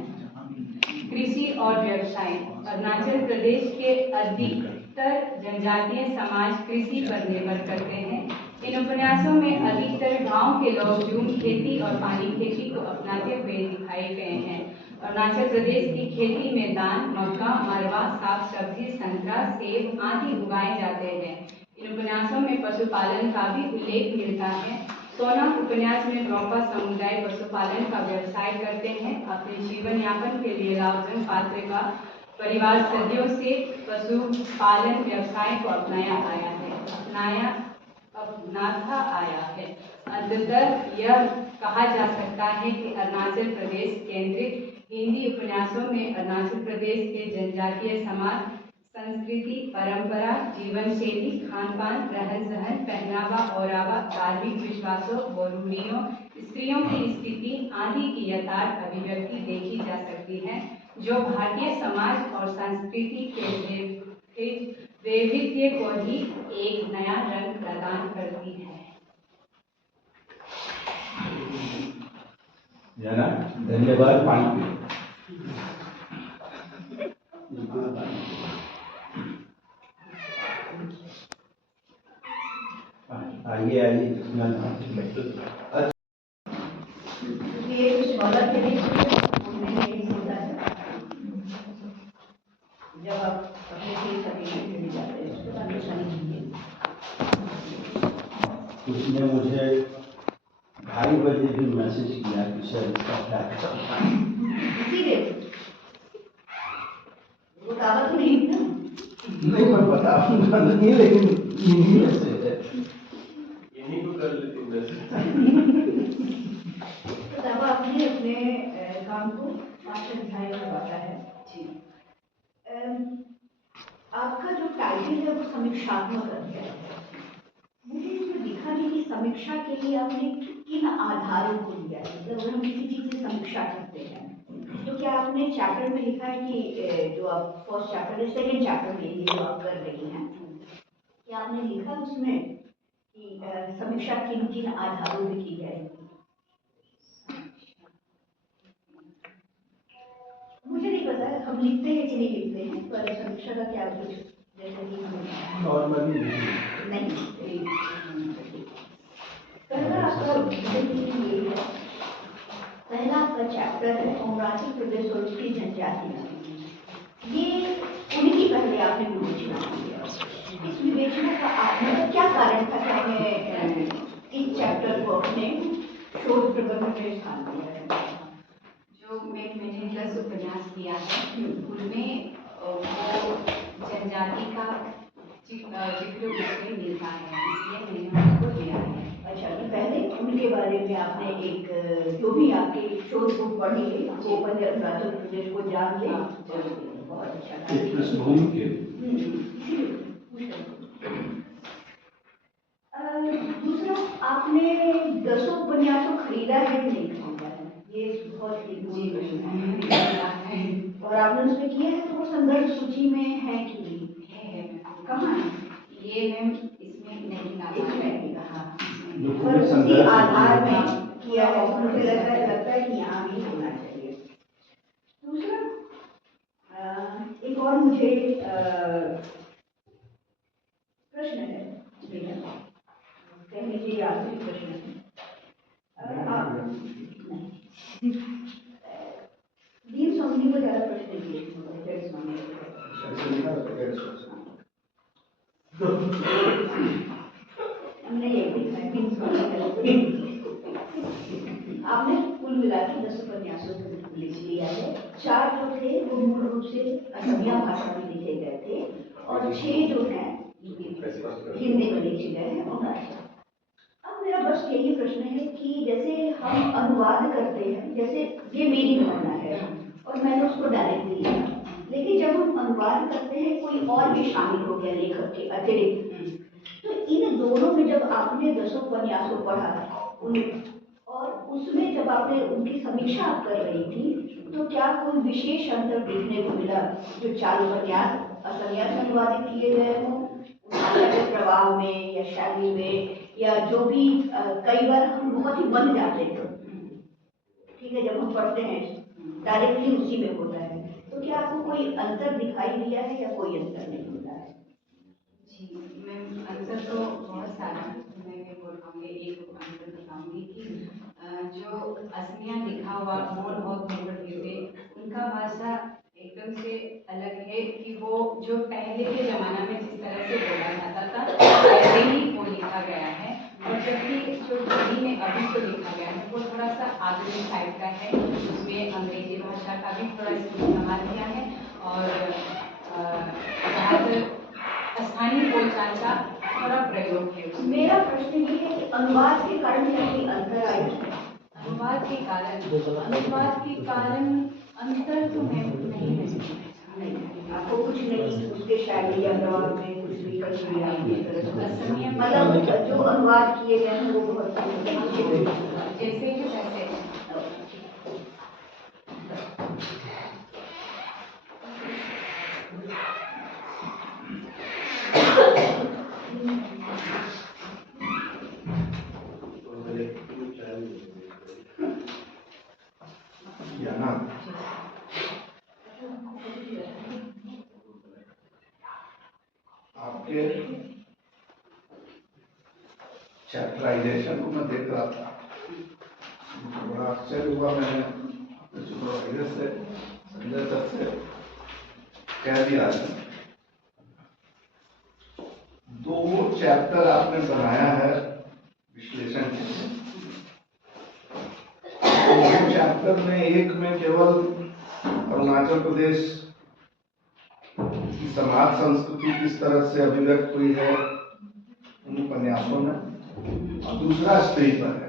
कृषि और व्यवसाय। अरुणाचल प्रदेश के अधिकतर जनजातीय समाज कृषि पर निर्भर करते हैं। इन उपन्यासों में अधिकतर गांव के लोग जूम खेती और पानी खेती को अपनाते हुए दिखाए गए हैं। अरुणाचल प्रदेश की खेती में धान, मक्का, मरवा, साग सब्जी, संतरा, सेब आदि उगाए जाते हैं। इन उपन्यासों में पशुपालन का भी उल्लेख मिलता है। सोना उपन्यास में द्रौपा समुदाय पशुपालन का व्यवसाय करते हैं। अपने जीवन यापन के लिए लावजंग पात्र का परिवार सदियों से पशुपालन व्यवसाय को अपनाता आया है। अंततः यह कहा जा सकता है कि अरुणाचल प्रदेश केंद्रित हिंदी उपन्यासों में अरुणाचल प्रदेश के जनजातीय समाज, संस्कृति, परंपरा, जीवन शैली, खान पान, रहन सहन, पहनावा, ओरावा, धार्मिक विश्वासों व रूढ़ियों, स्त्रियों की स्थिति आदि की यथार्थ अभिव्यक्ति देखी जा सकती है, जो भारतीय समाज और संस्कृति के वैविध्य को ही एक नया रंग प्रदान करती है। धन्यवाद। पानी आइए आइए। ये कुछ मदद के लिए जब आप अपने चले जाते हैं उसके बाद उसने मुझे 2:30 बजे भी मैसेज किया कि सर इसका क्या इसीलिए वो दावत नहीं था। नहीं मैं बताऊंगा नहीं, लेकिन इन्हीं में से है, इन्हीं को कर लेती तो तब आपने अपने काम को 5 अध्याय में बांटा है। आपका जो टाइटल है वो समीक्षात्मक अध्ययन है। मुझे इसमें दिखा नहीं कि समीक्षा के लिए आपने किन आधारों को लिया है। मतलब अगर हम किसी चीज की समीक्षा करते हैं तो क्या आपने चैप्टर में लिखा है कि जो आप फर्स्ट चैप्टर है, सेकेंड चैप्टर में जो आप कर रही हैं, क्या आपने लिखा उसमें कि समीक्षा किन किन आधारों पर की जाएगी? मुझे नहीं पता हम लिखते हैं कि नहीं लिखते हैं, पर समीक्षा का क्या कुछ जैसे कि नॉर्मली नहीं। पहला आपका ये है, पहला आपका चैप्टर है अरुणाचल प्रदेश और उसकी जनजातियां। ये उनकी पहले आपने विवेचना की है। इस विवेचना का आपने क्या कारण था कि आपने इस चैप्टर को अपने शोध प्रबंध में स्थान दिया है? जो मैंने 10 उपन्यास किया है उनमें वो जनजाति का जिक्र उसमें मिलता है, इसलिए मैंने उसको लिया है। अच्छा, तो पहले उनके बारे में आपने एक जो भी आपके शोध बुक पढ़ी है वो अरुणाचल प्रदेश को जान ले। बहुत अच्छा पृष्ठभूमि के दूसरा, आपने 10 उपन्यासों खरीदा है कि नहीं खरीदा है? ये बहुत ही प्रश्न है। और आपने उसमें किया है तो वो संदर्भ सूची में है कि है कहाँ है? ये मैम इसमें नहीं कहा पर उसी आधार में किया है तो मुझे लगता है कि यहाँ भी होना चाहिए। दूसरा, एक और मुझे प्रश्न है, कह लीजिए आखिरी प्रश्न है। दीन स्वामी को ज़्यादा प्रश्न दिए हमने ये देखा है दीन स्वामी आपने कुल मिला के 10 उपन्यासों को लिख लिया है। 4 जो थे वो मूल रूप से असमिया भाषा में लिखे गए थे और 6 जो हैं हिंदी में लिखे गए हैं। और अब मेरा बस यही प्रश्न है कि जैसे हम अनुवाद करते हैं, जैसे ये मेरी भावना है और मैंने उसको डायरेक्टली लिया, लेकिन जब हम अनुवाद करते हैं कोई और भी शामिल हो गया लेखक के अतिरिक्त, तो इन दोनों में जब आपने 10 उपन्यासों पढ़ा और उसमें जब आपने उनकी समीक्षा आप कर रही थी, तो क्या कोई विशेष अंतर देखने को मिला? जो 4 उपन्यास असमिया से अनुवादित किए गए हों, भाषा के प्रभाव में या शैली में, या जो भी कई बार हम बहुत ही बन जाते हैं, ठीक है, जब हम पढ़ते हैं डायरेक्टली उसी में होता है, तो क्या आपको कोई अंतर दिखाई दिया है या कोई अंतर नहीं होता है? जी मैम, अंतर तो बहुत सारा मैं भी बोल पाऊँगी। एक अंतर बताऊँगी कि जो असमिया लिखा हुआ मोर और मोटर थे, उनका भाषा एकदम से अलग है कि वो जो पहले के ज़माना में जिस तरह से बोला जाता था वैसे ही वो लिखा गया है, और जबकि जो हिंदी में अभी जो लिखा गया है वो थोड़ा सा आधुनिक टाइप का है। उसमें अंग्रेजी भाषा का भी थोड़ा इस्तेमाल किया है और स्थानीय बोलचाल का थोड़ा प्रयोग है उसमें। मेरा प्रश्न ये है कि अनुवाद के कारण क्या कोई अंतर आया है? अनुवाद के कारण अंतर तो मैं नहीं महसूस नहीं, आपको कुछ नहीं, उसके शैली या प्रभाव में कुछ भी कहीं आपकी तरफ असमिया मतलब जो अनुवाद किए गए हैं वो बहुत जैसे कि वैसे आपके चैप्टराइजेशन को मैं देख रहा था, बड़ा आश्चर्य हुआ। मैंने सुपरवाइजर से संजय सर से कह दिया था, 2 चैप्टर आपने बनाया है विश्लेषण के लिए। 2 चैप्टर में, एक में केवल अरुणाचल प्रदेश की समाज संस्कृति किस तरह से अभिव्यक्त हुई है उन उपन्यासों में, और दूसरा स्त्री पर है।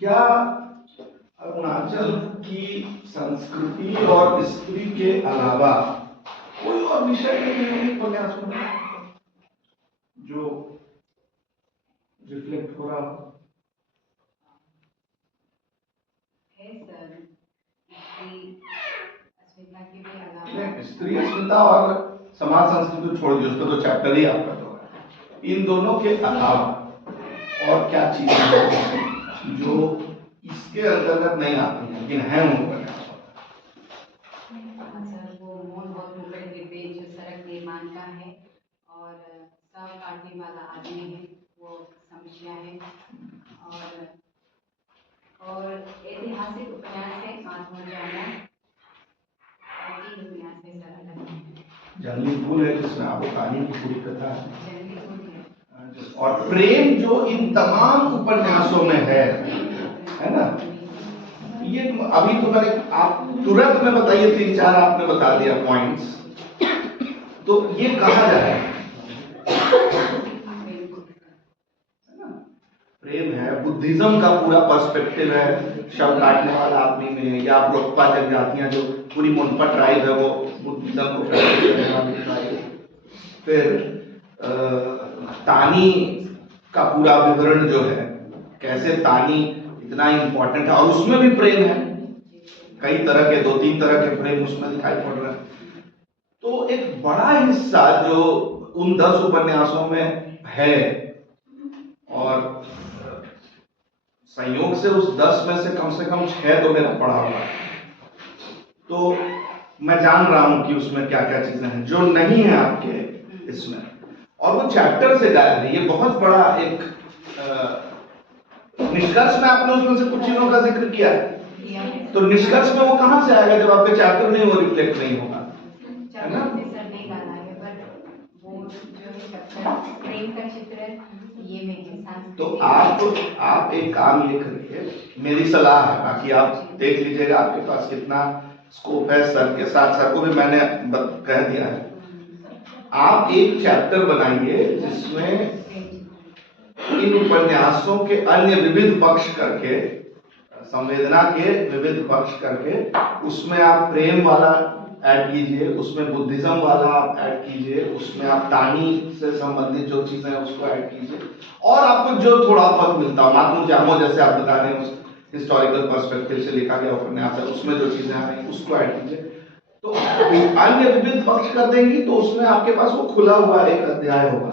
क्या अरुणाचल की संस्कृति और स्त्री के अलावा कोई और विषय नहीं है उन उपन्यासों में जो रिफ्लेक्ट हो रहा हो? स्त्री अस्मिता और समाज संस्कृति छोड़ दी, उसको तो चैप्टर ही आपका तो है। इन दोनों के अलावा और क्या चीजें हैं जो इसके अंतर्गत नहीं आती हैं लेकिन है उन पर? सर वो मोर बहुत मुकड़ गिरते जो सड़क निर्माण का है और सब काटने वाला आदमी है, वो समस्या है। और ऐतिहासिक उपन्यास है माधव जाना, उपन्यास है सर अलग है। जंगली फूल है जिसमें आपको कहानी की पूरी कथा है, जंगली फूल है। और प्रेम जो इन तमाम उपन्यासों में है ना, ये अभी तो मैंने आप तुरंत में बताइए, 3-4 आपने बता दिया पॉइंट्स, तो ये कहा जाए प्रेम है, बुद्धिज्म का पूरा पर्सपेक्टिव है शव काटने वाला आदमी में, या ब्रोकपा जनजातियां जो पूरी मुनपा ट्राइब है वो बुद्धिज्म को प्रैक्टिस करने वाली ट्राइब। फिर तानी का पूरा विवरण जो है, कैसे तानी इतना इंपॉर्टेंट है, और उसमें भी प्रेम है, कई तरह के 2-3 तरह के प्रेम उसमें दिखाई पड़ रहे हैं। तो एक बड़ा हिस्सा जो उन 10 उपन्यासों में है, और संयोग से उस 10 में से कम 6 तो मेरा पढ़ा हुआ है, तो मैं जान रहा हूं कि उसमें क्या क्या चीजें हैं जो नहीं है आपके इसमें, और वो चैप्टर से गायब है। ये बहुत बड़ा एक निष्कर्ष में आपने उसमें से कुछ चीजों का जिक्र किया है, तो निष्कर्ष में वो कहां से आएगा जब आपके चैप्टर में वो रिफ्लेक्ट नहीं होगा, है ना? सर नहीं गाना है, पर वो जो है चैप्टर प्रेम का चित्र ये में है। तो आप एक काम ये करिए, मेरी सलाह है, बाकी आप देख लीजिएगा आपके पास कितना स्कोप है। सर के साथ, सर को भी मैंने कह दिया है, आप एक चैप्टर बनाइए जिसमें इन उपन्यासों के अन्य विविध पक्ष करके, संवेदना के विविध पक्ष करके, उसमें आप प्रेम वाला ऐड कीजिए, उसमें बुद्धिज्म वाला आप ऐड कीजिए, उसमें आप तानी से संबंधित जो चीजें हैं उसको ऐड कीजिए, और आपको जो थोड़ा बहुत मिलता हो, मातनु जामो जैसे आप बता रहे हैं उस हिस्टोरिकल पर्सपेक्टिव से लिखा गया उपन्यास है, उसमें जो चीजें आ रही उसको ऐड कीजिए। तो अन्य विविध पक्ष कर देंगी तो उसमें आपके पास वो खुला हुआ एक अध्याय होगा,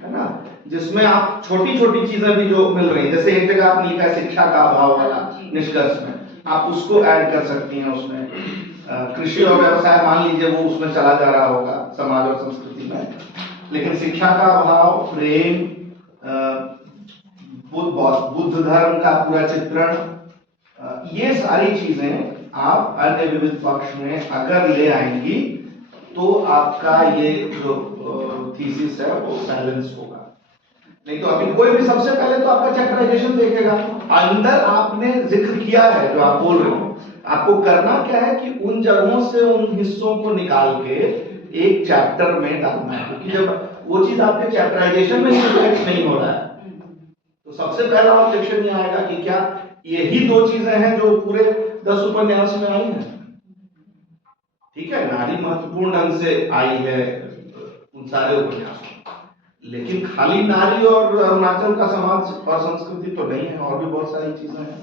है ना, जिसमें आप छोटी छोटी चीजें भी जो मिल रही है, जैसे एक जगह आप लिखा है शिक्षा का अभाव वाला निष्कर्ष में, आप उसको ऐड कर सकती हैं उसमें। कृषि और व्यवसाय मान लीजिए वो उसमें चला जा रहा होगा समाज और संस्कृति में, लेकिन शिक्षा का अभाव, प्रेम, बुद्ध धर्म का पूरा चित्रण, ये सारी चीजें आप अन्य विविध पक्ष में अगर ले आएंगी तो आपका ये जो थीसिस है वो बैलेंस होगा। नहीं तो अभी कोई भी सबसे पहले तो आपका चैप्टराइजेशन देखेगा, अंदर आपने जिक्र किया है जो आप बोल रहे हो, आपको करना क्या है कि उन जगहों से उन हिस्सों को निकाल के एक चैप्टर में डालना है, क्योंकि जब वो चीज आपके चैप्टराइजेशन में रिफ्लेक्ट नहीं हो रहा है तो सबसे पहला ऑब्जेक्शन ये आएगा कि क्या यही दो चीजें हैं जो पूरे 10 उपन्यास में आई हैं। ठीक है, नारी महत्वपूर्ण ढंग से आई है उन सारे उपन्यासों, लेकिन खाली नारी और अरुणाचल का समाज और संस्कृति तो नहीं है, और भी बहुत सारी चीजें हैं।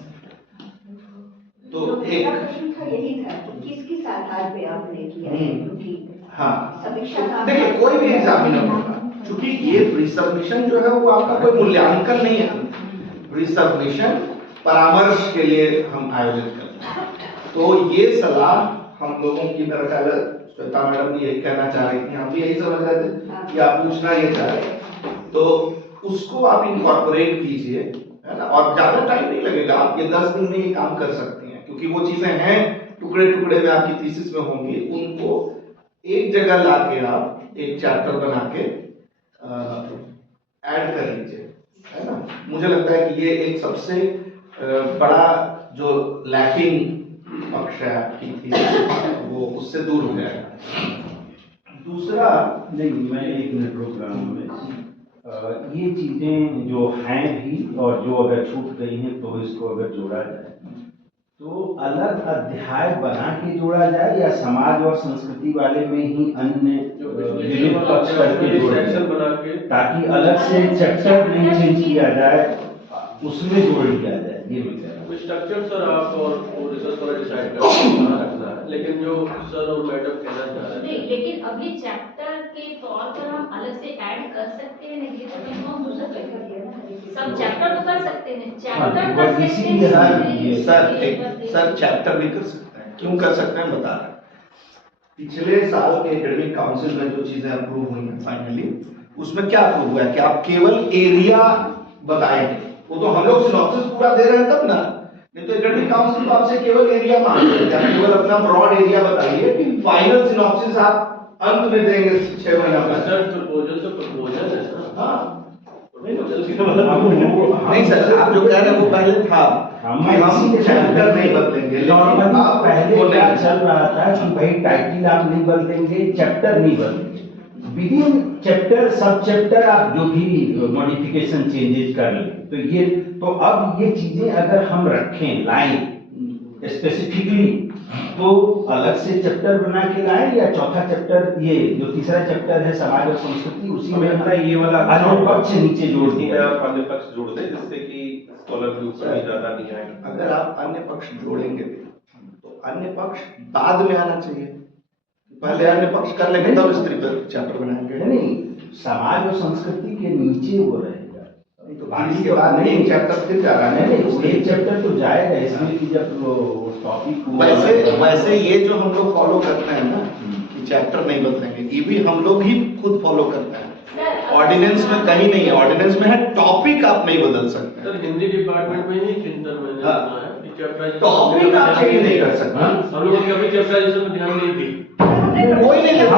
तो एक प्रश्न था यही था कि किस आधार पे आपने किया है, क्योंकि हाँ समीक्षा का देखिए कोई भी एग्जामिनर होगा, क्योंकि ये प्री सबमिशन जो है वो आपका कोई मूल्यांकन नहीं है, प्री सबमिशन परामर्श के लिए हम आयोजित करते हैं। तो ये सलाह हम लोगों की, मेरा ख्याल है श्वेता मैडम भी यही कहना चाह रही थी, हम भी यही समझ रहे थे कि आप पूछना ये चाह रहे, तो उसको आप इनकॉर्पोरेट कीजिए, है ना, और ज्यादा टाइम नहीं लगेगा, आप ये 10 दिन में ये काम कर सकते हैं, क्योंकि वो चीजें हैं टुकड़े टुकड़े में आपकी थीसिस में होंगी, उनको एक जगह लाके आप एक चैप्टर बना के ऐड कर लीजिए, है ना। मुझे लगता है कि ये एक सबसे बड़ा जो लैकिंग पक्ष है आपकी थीसिस वो उससे दूर हो जाएगा। दूसरा नहीं, मैं 1 मिनट रोक रहा हूँ मैं। ये चीजें जो हैं भी और जो अगर छूट गई हैं तो इसको अगर जोड़ा जाए तो अलग अध्याय बना के जोड़ा जाए या समाज और संस्कृति वाले में ही अन्य विविध पक्ष करके जोड़ा जाए, ताकि अलग से चैप्टर नहीं चेंज किया जाए, उसमें जोड़ लिया जाए। ये मैं कह रहा हूँ। स्ट्रक्चर सर आप और रिसर्च पर डिसाइड करना रखना है, लेकिन जो सर और मैडम कहना चाह रहे नहीं, हैं, लेकिन अभी चैप्टर के तौर पर हम अलग से ऐड कर सकते हैं, नहीं तो हम दूसरा सब चैप्टर तो कर सकते हैं, चैप्टर कर सकते हैं सर चैप्टर भी कर सकते हैं, क्यों कर सकते हैं बता रहे हैं। पिछले साल के एकेडमिक काउंसिल में जो चीजें अप्रूव हुई हैं फाइनली, उसमें क्या अप्रूव हुआ है कि आप केवल एरिया बताएंगे, वो तो हम लोग सिनॉप्सिस पूरा दे रहे हैं तब ना, नहीं तो एकेडमिक काउंसिल तो आपसे केवल एरिया मांग रहे हैं, आप केवल अपना ब्रॉड एरिया बताइए कि फाइनल सिनॉप्सिस आप अंत में देंगे 6 महीना बाद। सर प्रपोजल तो प्रपोजल है ना। हाँ प्रपोजल नहीं सर, आप जो कह रहे हैं वो पहले था, हम चैप्टर नहीं बदलेंगे, नॉर्मली पहले क्या चल रहा था कि भाई टाइटल आप नहीं बदलेंगे, चैप्टर नहीं बदलेंगे, विदिन चैप्टर सब चैप्टर आप जो भी मॉडिफिकेशन चेंजेस कर लें, तो ये तो अब ये चीजें अगर हम रखें लाइन स्पेसिफिकली तो अलग से चैप्टर बना के लाएं, या चौथा चैप्टर ये जो तीसरा चैप्टर है समाज और संस्कृति उसी में अपना ये वाला अन्य पक्ष नीचे जोड़ दिया, अन्य पक्ष जोड़ दे जिससे कि स्कॉलर के ऊपर भी ज्यादा नहीं आएगा। अगर आप अन्य पक्ष जोड़ेंगे तो अन्य पक्ष बाद में आना चाहिए, पहले अन्य पक्ष कर लेंगे तब स्त्री पर चैप्टर बनाएंगे। नहीं, समाज और संस्कृति के नीचे वो रहेगा, तो बाकी के बाद नहीं चैप्टर फिर जा रहा है, नहीं एक चैप्टर तो जाएगा, इसमें कि जब टॉपिक वैसे ये जो हम लोग फॉलो करते हैं ना कि चैप्टर नहीं बदलेंगे, ये भी हम लोग ही खुद फॉलो करते हैं, ऑर्डिनेंस में कहीं नहीं है, ऑर्डिनेंस में है टॉपिक आप नहीं बदल सकते। सर हिंदी डिपार्टमेंट में नहीं चिंतन मैंने सुना है कि चैप्टर टॉपिक आप चेंज नहीं कर सकते, हम लोग कभी चैप्टराइजेशन पर ध्यान नहीं दी, कोई नहीं देता।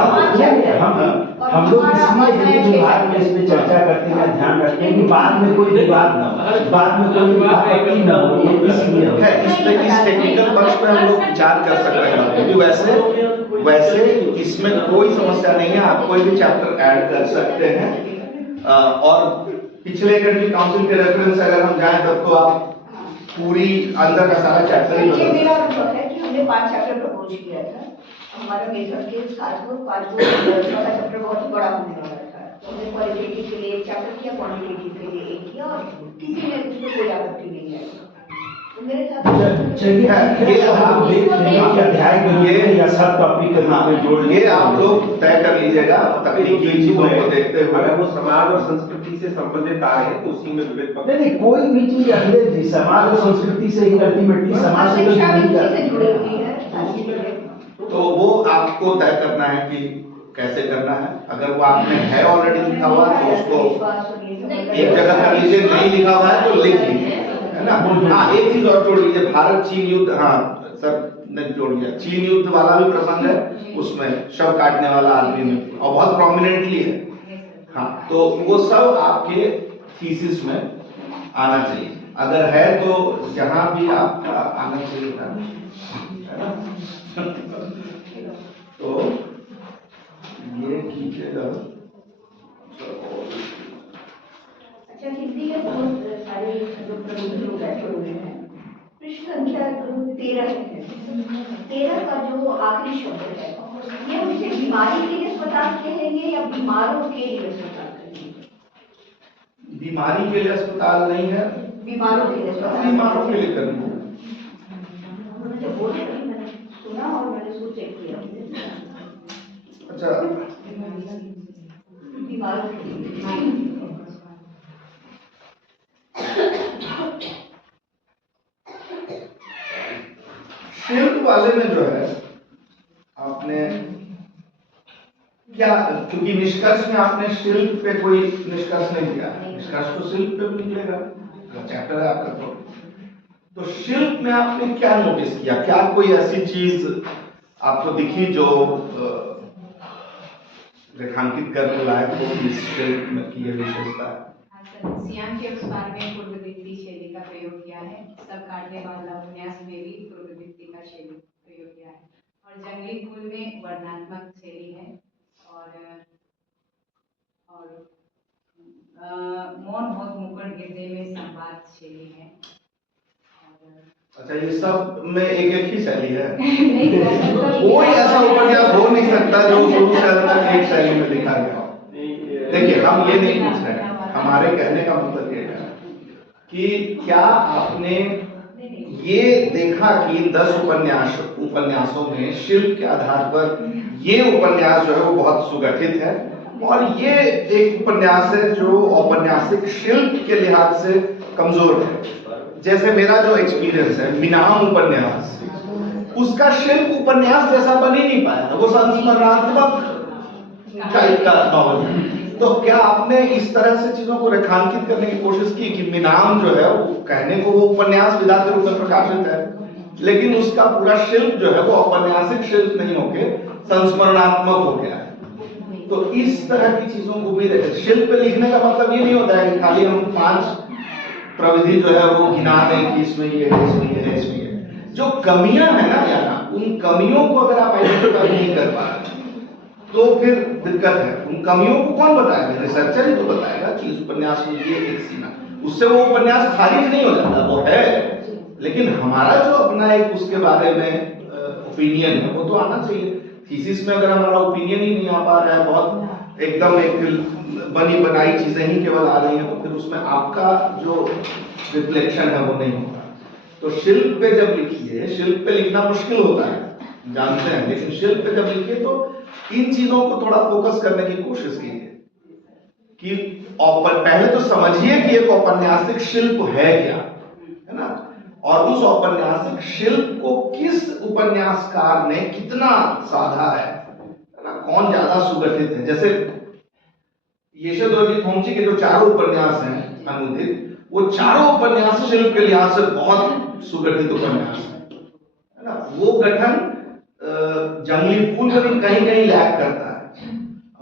हम लोग इसमें हिंदी विभाग में इसमें चर्चा करते हैं, ध्यान रखते हैं कि बाद में कोई विवाद ना हो, बाद में कोई आपत्ति न हो, ये इसलिए इस टेक्निकल पक्ष पे हम लोग विचार कर सकते हैं, क्योंकि वैसे इसमें कोई समस्या नहीं है, आप कोई भी चैप्टर ऐड कर सकते हैं। और पिछले एकेडमिक काउंसिल के रेफरेंस से अगर हम जाएं तब तो आप पूरी अंदर का सारा चैप्टर ही ये बदल मेरा सकते अनुभव है कि हमने 5 चैप्टर प्रपोज किया था। हमारा मेथड के साथ वो 5 चौथा चैप्टर बहुत ही बड़ा होने वाला था, तो हमने क्वालिटेटिव के लिए एक चैप्टर किया, क्वांटिटेटिव के लिए एक किया, और किसी ने उसमें कोई आपत्ति नहीं आई। तो मेरे साथ चलिए ये आप देख लीजिए कि अध्याय ये या सब टॉपिक के रूप में जोड़ ये आप लोग तय कर लीजिएगा तकनीकी चीजों को देखते हुए। अगर वो समाज और संस्कृति से संबंधित आ रहे हैं तो उसी में विविध पक्ष नहीं कोई भी चीज अंग्रेज जी समाज और संस्कृति से ही अल्टीमेटली समाज से शिक्षा भी जुड़ी उसी से है। जुड़ी हुई है सारी चीजें। तो वो आपको तय करना है कि कैसे करना है। अगर वो आप में है ऑलरेडी लिखा हुआ है तो उसको एक जगह कर लीजिए, नहीं लिखा हुआ है तो लिख लीजिए, है ना। हाँ एक चीज और जोड़ लीजिए, भारत चीन युद्ध, हाँ सर ने जोड़ दिया, चीन युद्ध वाला भी प्रसंग है उसमें, शव काटने वाला आदमी में और बहुत प्रोमिनेंटली है। हाँ तो वो सब आपके थीसिस में आना चाहिए, अगर है तो जहां भी आपका आना चाहिए था, है ना। तो ये कीजिएगा। अच्छा, हिंदी के बहुत सारे जो प्रबुद्ध लोग बैठे हुए हैं, पृष्ठ संख्या 13 है। 13 का जो आखिरी शब्द है, ये उनसे बीमारी के लिए अस्पताल कहेंगे या बीमारों के लिए अस्पताल कहेंगे? बीमारी के लिए अस्पताल नहीं है, बीमारों के लिए अस्पताल। बीमारों के लिए करनी है। उन्होंने बोल रही, मैंने सुना और मैंने उसको चेक किया। अच्छा, बीमारों के लिए। शिल्प वाले में जो है आपने क्या, क्योंकि निष्कर्ष में आपने शिल्प पे कोई निष्कर्ष नहीं दिया, निष्कर्ष तो शिल्प पे भी निकलेगा, चैप्टर है आपका। तो शिल्प में आपने क्या नोटिस किया, क्या कोई ऐसी चीज आपको दिखी जो रेखांकित करने लायक हो इस शिल्प में की यह विशेषता है? सियान के उस पार में पूर्वदिक्ति शैली का प्रयोग किया है, सब काटने वाला उपन्यास में भी पूर्वदिक्ति का शैली प्रयोग किया है, और जंगली फूल में वर्णनात्मक शैली है, और मौन बहुत मुकुट गिरने में संवाद शैली है। अच्छा, ये सब में एक एक ही शैली है? नहीं सर, कोई ऐसा उपन्यास हो नहीं सकता जो शुरू से अंत तक एक शैली में लिखा गया हो। देखिए हम ये नहीं पूछ रहे हैं, हमारे कहने का मतलब ये है कि क्या आपने ये देखा कि इन 10 उपन्यासों में शिल्प के आधार पर ये उपन्यास जो है वो बहुत सुगठित है, और ये एक उपन्यास है जो औपन्यासिक शिल्प के लिहाज से कमजोर है। जैसे मेरा जो एक्सपीरियंस है मिनाम उपन्यास, उसका शिल्प उपन्यास जैसा बन ही नहीं पाया, वो संस्मरणात्मक टाइप का नॉवल है। तो क्या आपने इस तरह से चीजों को रेखांकित करने की कोशिश की कि मिनाम जो है वो कहने को वो उपन्यास विधा के रूप में प्रकाशित है, लेकिन उसका पूरा शिल्प जो है वो औपन्यासिक शिल्प नहीं होके संस्मरणात्मक हो गया है? तो इस तरह की चीजों को भी शिल्प पे लिखने का मतलब ये नहीं होता है कि खाली हम 5 प्रविधि जो है वो गिना दें कि इसमें ये है, इसमें ये है, इसमें ये है। जो कमियां है ना यहाँ, उन कमियों को अगर आप आइडेंटिफाई नहीं कर पा रहे तो फिर दिक्कत है। उन कमियों को कौन बताएगा? रिसर्चर ही तो बताएगा कि इस उपन्यास में ये एक सीन है, उससे वो उपन्यास खारिज नहीं हो जाता, वो है, लेकिन हमारा जो अपना एक उसके बारे में ओपिनियन है वो तो आना चाहिए। थीसिस में अगर हमारा ओपिनियन ही नहीं आ पा रहा है, बहुत एकदम एक बनी बनाई चीजें ही केवल आ रही हैं, तो फिर उसमें आपका जो रिफ्लेक्शन है वो नहीं होगा। तो शिल्प पे जब लिखिए, शिल्प पे लिखना मुश्किल होता है जानते हैं, लेकिन शिल्प पे जब लिखिए तो इन चीजों को थोड़ा फोकस करने की कोशिश कीजिए कि पहले तो समझिए कि एक औपन्यासिक शिल्प है क्या, है ना, और उस औपन्यासिक शिल्प को किस उपन्यासकार ने कितना साधा है ना, कौन ज्यादा सुगठित है। जैसे येशोधर्जी थोमची के जो 4 उपन्यास हैं अनुदित, वो चारों उपन्यास शिल्प के लिहाज से बहुत सुगठित उपन्यास है ना। वो गठन जंगली फूल में भी कहीं कहीं लैग करता है,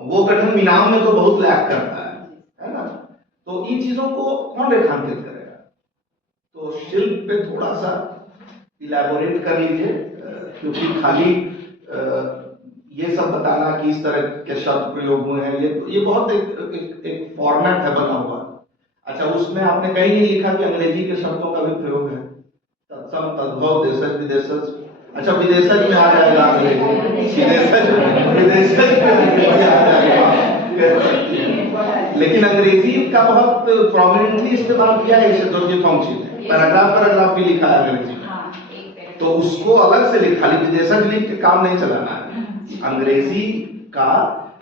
वो गठन मिनाम में तो बहुत लैग करता है ना। तो इन चीजों को कौन रेखांकित करेगा? तो शिल्प पे थोड़ा सा इलैबोरेट कर लीजिए, क्योंकि खाली ये सब बताना कि इस तरह के शब्द प्रयोग हुए हैं, ये बहुत एक फॉर्मेट है बना हुआ। अच्छा, उसमें आपने कहीं नहीं लिखा कि अंग्रेजी के शब्दों का भी प्रयोग है? तत्सम तद्भव देशज विदेशज, अच्छा विदेशज में आ जाएगा अंग्रेजी, विदेशज में आ जाएगा, लेकिन अंग्रेजी का बहुत प्रोमिनेंटली इस्तेमाल किया है इसे दोर्जे फंक्शन में, पैराग्राफ भी लिखा है अंग्रेजी में, हाँ, एक पैराग्राफ। तो उसको अलग से लिखा, विदेशज लिख के काम नहीं चलाना है। अंग्रेजी का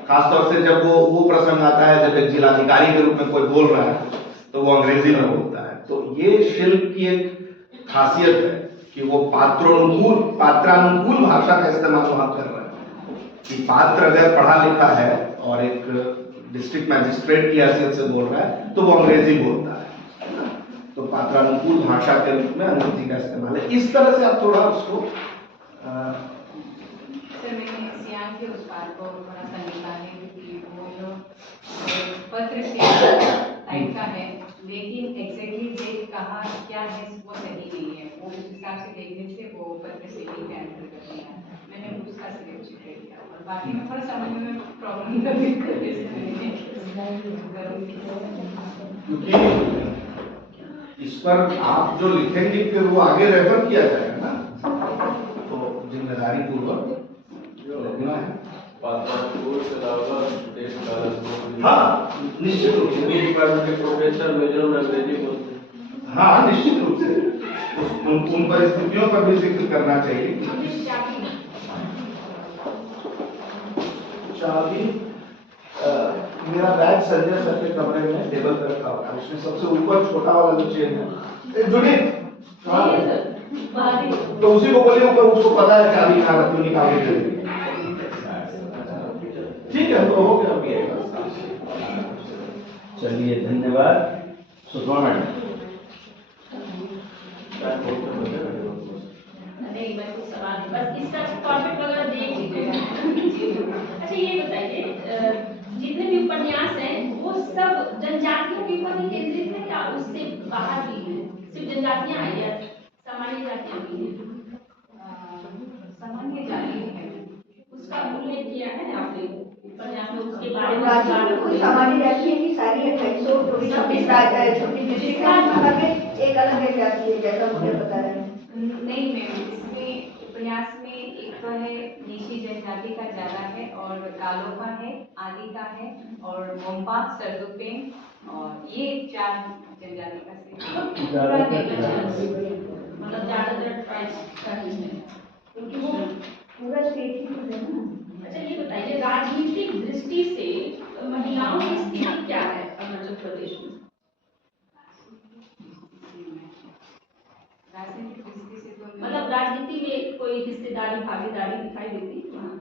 खासतौर से जब वो प्रसंग आता है जब एक जिलाधिकारी के रूप में कोई बोल रहा है तो वो अंग्रेजी में बोलता है, तो ये शिल्प की एक खासियत है कि वो पात्रानुकूल भाषा का इस्तेमाल वहां कर रहा है, कि पात्र अगर पढ़ा लिखा है और एक डिस्ट्रिक्ट मैजिस्ट्रेट की हैसियत से बोल रहा है तो वो अंग्रेजी बोलता है, तो पात्रानुकूल भाषा के रूप में अंग्रेजी का इस्तेमाल है। इस तरह से आप थोड़ा उसको सर मैंने सियान के उस बात को थोड़ा सा लिखा है कि वो जो पत्र टाइप का है, लेकिन एग्जैक्टली डेट कहाँ क्या है वो सही नहीं है, वो उस हिसाब से देखने से वो पत्र से ही कैंसिल कर दिया, मैंने उसका सिलेक्शन कर दिया और बाकी में थोड़ा समझने में प्रॉब्लम क्योंकि इस पर आप जो लिखेंगे फिर वो आगे रेफर किया जाएगा ना, तो जिम्मेदारी पूर्वक लिखना है। पासपोर्ट के अलावा देश का हाँ निश्चित रूप से डिपार्टमेंट के प्रोफेसर मेजर में अंग्रेजी बोलते हैं। हाँ निश्चित रूप से उन परिस्थितियों पर भी जिक्र करना चाहिए। चाबी मेरा बैग संजय सर के कमरे में टेबल पर रखा हुआ है, उसमें सबसे ऊपर छोटा वाला जो चेन है जुड़ी कहाँ है? तो उसी को बोलिए ऊपर, उसको पता है चाबी कहाँ रखी, निकाल के दे। ठीक है, तो हो गया अभी। चलिए धन्यवाद। सुषमा मैडम। नहीं मैं कुछ सवाल नहीं, बस इसका फॉर्मेट वगैरह देख लीजिए। अच्छा ये बताइए, जितने भी उपन्यास हैं वो सब जनजातियों के ऊपर ही केंद्रित है या उससे बाहर भी है? सिर्फ जनजातियां हैं या सामान्य जातियां भी हैं? सामान्य जाति है, उसका उल्लेख किया है आपने उपन्यास में, उसके बारे में राज्य में कोई सामान्य जाति है कि सारी 2826 छोटी डिस्ट्रिक्ट एक अलग एक जाति है, जैसा मुझे पता है। नहीं मैम, इसमें उपन्यास में एक तो है निशी जनजाति का ज्यादा है और कालो का है, आदि का है और मोम्पा, सरदुपेन और ये 4 जनजाति का मतलब ज्यादातर ट्राइब्स है, क्योंकि वो पूरा स्टेट ही तो है ना। अच्छा ये बताइए, राजनीतिक दृष्टि से महिलाओं की स्थिति क्या है अरुणाचल प्रदेश में? राजनीतिक दृष्टि से तो मतलब राजनीति में कोई हिस्सेदारी भागीदारी दिखाई देती है वहाँ?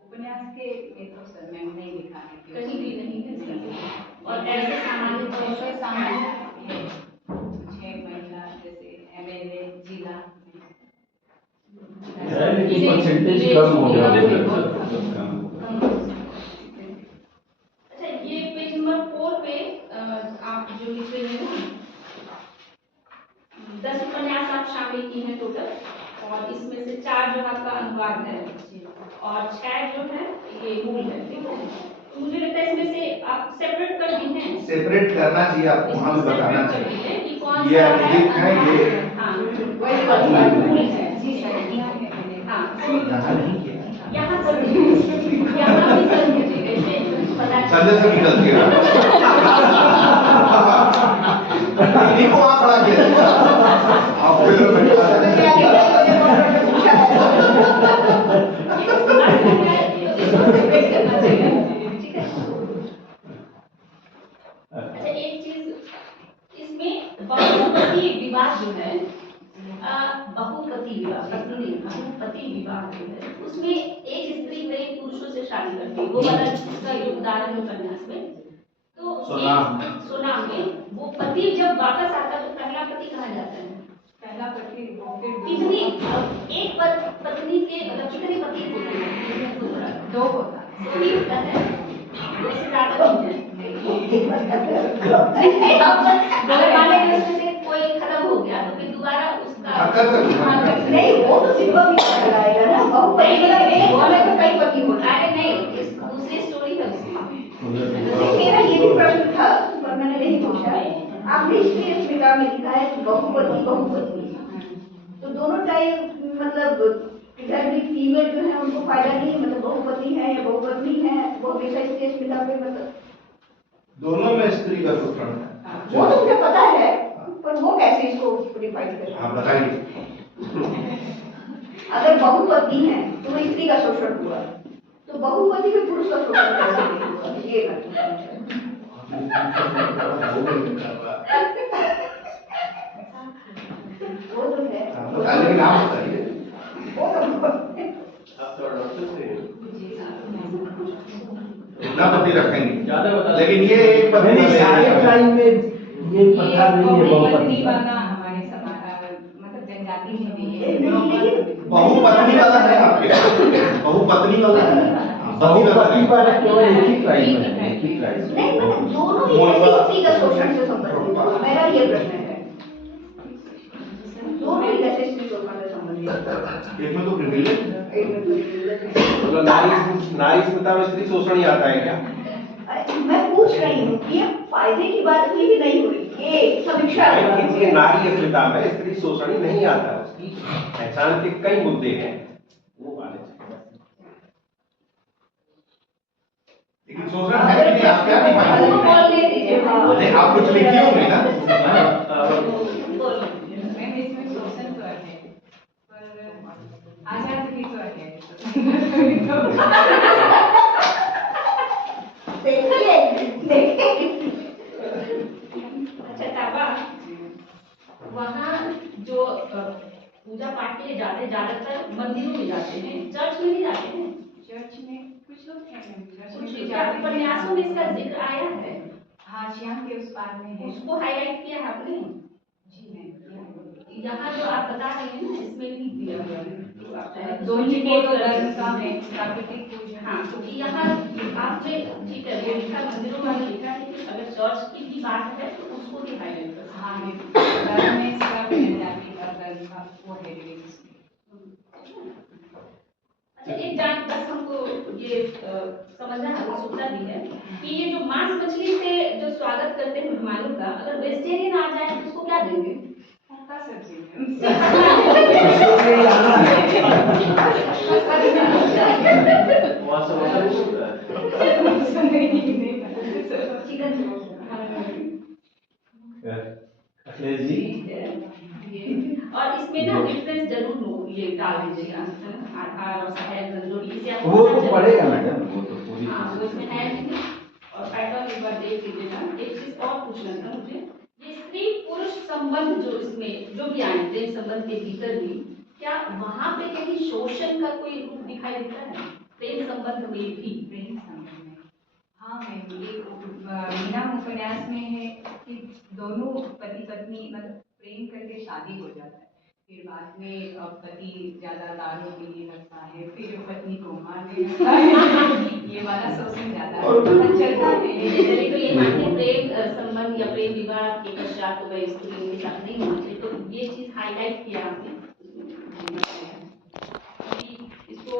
उपन्यास के में तो सर मैंने नहीं लिखा है कहीं भी नहीं है। और ऐसे सामान्य तौर ऐसे पर सामान्य 6 महिला जैसे एमएलए जिला लेकिन परसेंटेज कम हो गया। अच्छा ये पेज नंबर 4 पे आप जो लिख रहे हैं ना, 10 उपन्यास आप शामिल की हैं टोटल, और इसमें से 4 जो आपका अनुवाद है और 6 जो है ये मूल है, ठीक है? तो मुझे लगता है इसमें से आप सेपरेट कर दी हैं, सेपरेट करना चाहिए, आपको हमें बताना चाहिए कि कौन ये सा अधिक है, ये हाँ वही मूल है जी सर, हाँ यहाँ नहीं किया, यहाँ पर यहाँ भी कर दीजिए, कैसे पता संजय से निकल के इन्हीं को आप खड़ा किया आप अच्छा एक चीज इसमें बहुपति विवाह जो है, बहुपति विवाह, पत्नी नहीं, बहुपति विवाह जो है उसमें एक स्त्री कई पुरुषों से शादी करती है, वो वाला इसका जो उदाहरण है उपन्यास में, तो सोनाम में वो पति जब वापस आता है तो पहला पति कहा जाता है? पहला पति कितनी एक पत्नी के मतलब कितने पति होते हैं? 2 होता है। तो ये होता है, दो से ज्यादा नहीं है। अगर मान लीजिए उसमें से कोई खत्म हो गया तो फिर दोबारा उसका नहीं, वो तो सिर्फ भी कराएगा ना, बहुपति मतलब एक वाले को कई पति होता है। अरे नहीं, इस दूसरी स्टोरी है उसमें। मेरा ये भी प्रश्न था पर मैंने नहीं पूछा। आपने स्त्री अस्मिता में लिखा है कि बहुपति बहुपत्नी, तो दोनों टाइप मतलब इधर भी फीमेल जो है उनको फायदा नहीं है, मतलब बहुपति है या बहुपत्नी है, वो हमेशा स्त्री अस्मिता पे मतलब दोनों में स्त्री का शोषण है। वो तो मुझे पता है, पर वो कैसे इसको डिफाइन करें? आप बताइए। अगर बहुपत्नी है तो वो स्त्री का शोषण हुआ, तो बहुपति में पुरुष का शोषण कैसे नहीं हुआ? ये मैं वो तो है, लेकिन आप बताइए। वो तो आप थोड़ा डॉक्टर से इतना पति रखेंगे, ज्यादा बता लेकिन ये एक पति नहीं, वाले सारे हैं। ट्राइब में ये प्रथा नहीं है बहुपत्नी बहुपति का। वाला हमारे समाज मतलब जनजाति में नहीं है। लेकिन बहुपत्नी वाला है आपके, बहुपत्नी वाला है। बहुपति वाला केवल एक ही ट्राइब में है, एक ही ट्राइब में। नहीं मतलब दोनों ही कैसे स्त्री का शोषण से संबंधित है? मेरा ये प्रश्न है, दोनों ही कैसे स्त्री शोषण से संबंधित है? एक में तो प्रिविलेज है। एक में तो privilege है। मतलब नारी अस्मिता में स्त्री शोषण ही आता है क्या? मैं पूछ रही हूँ कि ये फायदे की बात हुई कि नहीं हुई, ये समीक्षा है। इसलिए नारी अस्मिता में स्त्री शोषण ही नहीं आता, उसकी पहचान के कई मुद्दे हैं वो वाले। लेकिन शोषण है कि नहीं, आप क्या डिफाइन वो करेंगे? बोलने दीजिए, हाँ। नहीं, आप कुछ लिखी होंगी ना। मैम इसमें शोषण तो है, पर आजाद भी तो है। देखिए अच्छा ताबा, वहाँ जो पूजा पाठ के लिए जाते हैं ज्यादातर मंदिरों में जाते हैं, चर्च में नहीं जाते हैं। चर्च में कुछ लोग हैं मैम, चर्च में कुछ भी क्या जाते हैं। उपन्यासों में इसका जिक्र आया है, हाँ, श्याम के उस पार में है। उसको हाईलाइट किया है आपने। जी मैम। यहाँ जो आप बता रहे हैं ना, इसमें भी दिया हुआ है तो आप चाहे तो दोनों सोचिए को तो कि- धर्म का है, प्राकृतिक पूजन। हाँ, क्योंकि यहाँ आपने ठीक है वो लिखा, मंदिरों में लिखा है, लेकिन अगर चर्च की भी बात है तो उसको भी हाईलाइट कर सकते हैं। हाँ मैम, धर्म में सब जनजाति का धर्म का वो है religious। अच्छा एक जान बस हमको ये समझना है, उत्सुकता भी है कि ये जो मांस मछली से जो स्वागत करते हैं मेहमानों का, अगर वेजिटेरियन आ जाए तो उसको क्या देंगे? पक्का सब्जी वहाँ समझ नहीं होता है। चिकन अखिलेश जी, और इसमें ना रेफरेंस जरूर ये डाल दीजिएगा, आधार और सहायक जरूरी, इसे आप वो तो पड़ेगा मैडम, वो तो पूरी हाँ वो इसमें है नहीं, और पैटर्न एक बार देख लीजिएगा। एक चीज और पूछना था मुझे, ये स्त्री पुरुष संबंध जो इसमें जो भी आए प्रेम संबंध के भीतर भी, क्या वहाँ पे कहीं शोषण का कोई रूप दिखाई देता है प्रेम संबंध में भी? प्रेम संबंध में हाँ मैम, ये मीना उपन्यास में है कि दोनों पति पत्नी मतलब प्रेम करके शादी हो जाता है, फिर बाद में पति ज्यादा दारू पीने लगता है, फिर पत्नी को मारने लगता है। ये वाला शोषण ज्यादा है, पता चलता है। तो ये मानते प्रेम संबंध या प्रेम विवाह के पश्चात तो वह स्त्री उनके साथ नहीं होना चाहिए, तो ये चीज हाईलाइट किया आपने। इसको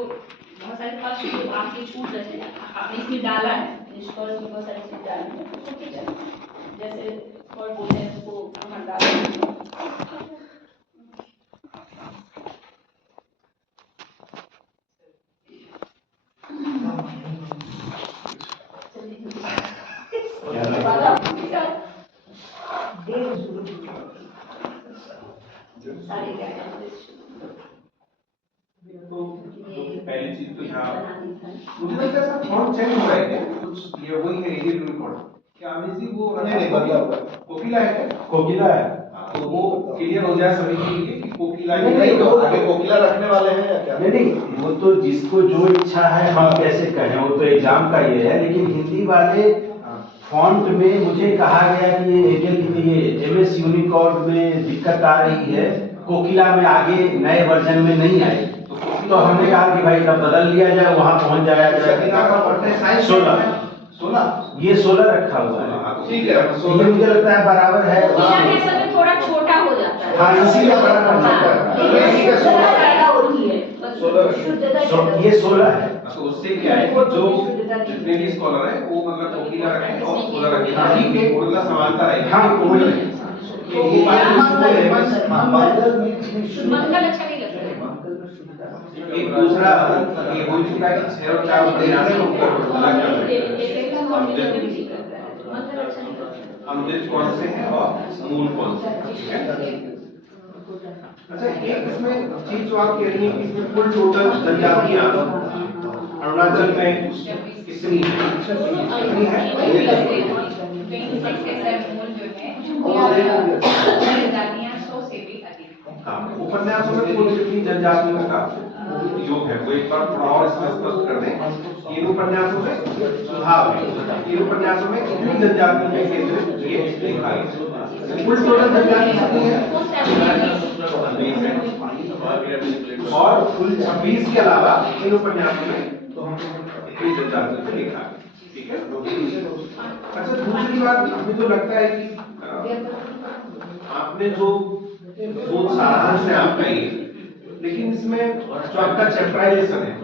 बहुत सारे पक्ष जो आपके छूट रहे थे आपने इसमें डाला है, निष्कर्ष में बहुत सारी चीज डाली है, तो ठीक है, जैसे और बोलते हैं उसको हम डाल देंगे। तो पहली चीज तो यहाँ मुझे लगता है थॉट चेंज हो रहा है क्या? कुछ ये वही है एरियल रिकॉर्ड क्या अमित जी वो नहीं, बदला हुआ है। कोकिला है क्या? कोकिला है। तो वो क्लियर हो जाए सभी के लिए कि कोकिला ही नहीं, है। तो आगे कोकिला रखने वाले हैं या क्या? नहीं नहीं, वो तो जिसको जो इच्छा है हम कैसे कहें, वो तो एग्जाम का ये है, लेकिन हिंदी वाले फॉन्ट में मुझे कहा गया कि ये एमएस यूनिकोड में दिक्कत आ रही है, कोकिला में आगे नए वर्जन में नहीं आई, तो हमने कहा कि भाई तब बदल लिया जाए, वहां पहुंच जाया सकीना का जाए। पढ़ते हैं साइंस 16 ये 16 रखा हुआ है, ठीक है, ये मुझे लगता है बराबर है। कोकिला में असल में थोड़ा छोटा हो जाता है। हाँ, इसीलिए बड़ा हाँ, करना है। लेकिन शुद्धता ज्यादा होती है, बस 16 शुद्धता तो ज्यादा। ये 16 है। तो उससे क्या है कि जो जितने भी स्कॉलर है वो मतलब कोकिला रखेंगे और 16 रखेंगे, ठीक है, मतलब समानता रहेगी। हाँ, वही है। ये बात मंगल में मंगल अच्छा नहीं लगता है। एक दूसरा ये हो चुका है कि 6 और 4 प्रयास में ऊपर अलग कर रहे हैं। अमृत कौन से हैं और मूल कौन से हैं, ठीक है? अच्छा, एक इसमें चीज जो आप कह रही हैं कि इसमें कुल टोटल जनजातियां अरुणाचल में कितनी है? कितनी है? जनजातियां 100 से भी अधिक। हाँ, उपन्यासों में कुल कितनी जनजातियों का योग है वो एक बार थोड़ा और इसमें स्पष्ट कर दें। इन उपन्यासों में सुझाव है, इन उपन्यासों में कितनी जनजातियों में केंद्रित ये लिखा है? कुल टोटल जनजाति कितनी है? और कुल 26 के अलावा इन उपन्यासों में इतनी जनजातियों को लिखा है, ठीक है? अच्छा, दूसरी बात हमें जो लगता है कि आपने जो सारांश है आपका ये, लेकिन इसमें जो आपका चैप्टराइजेशन है,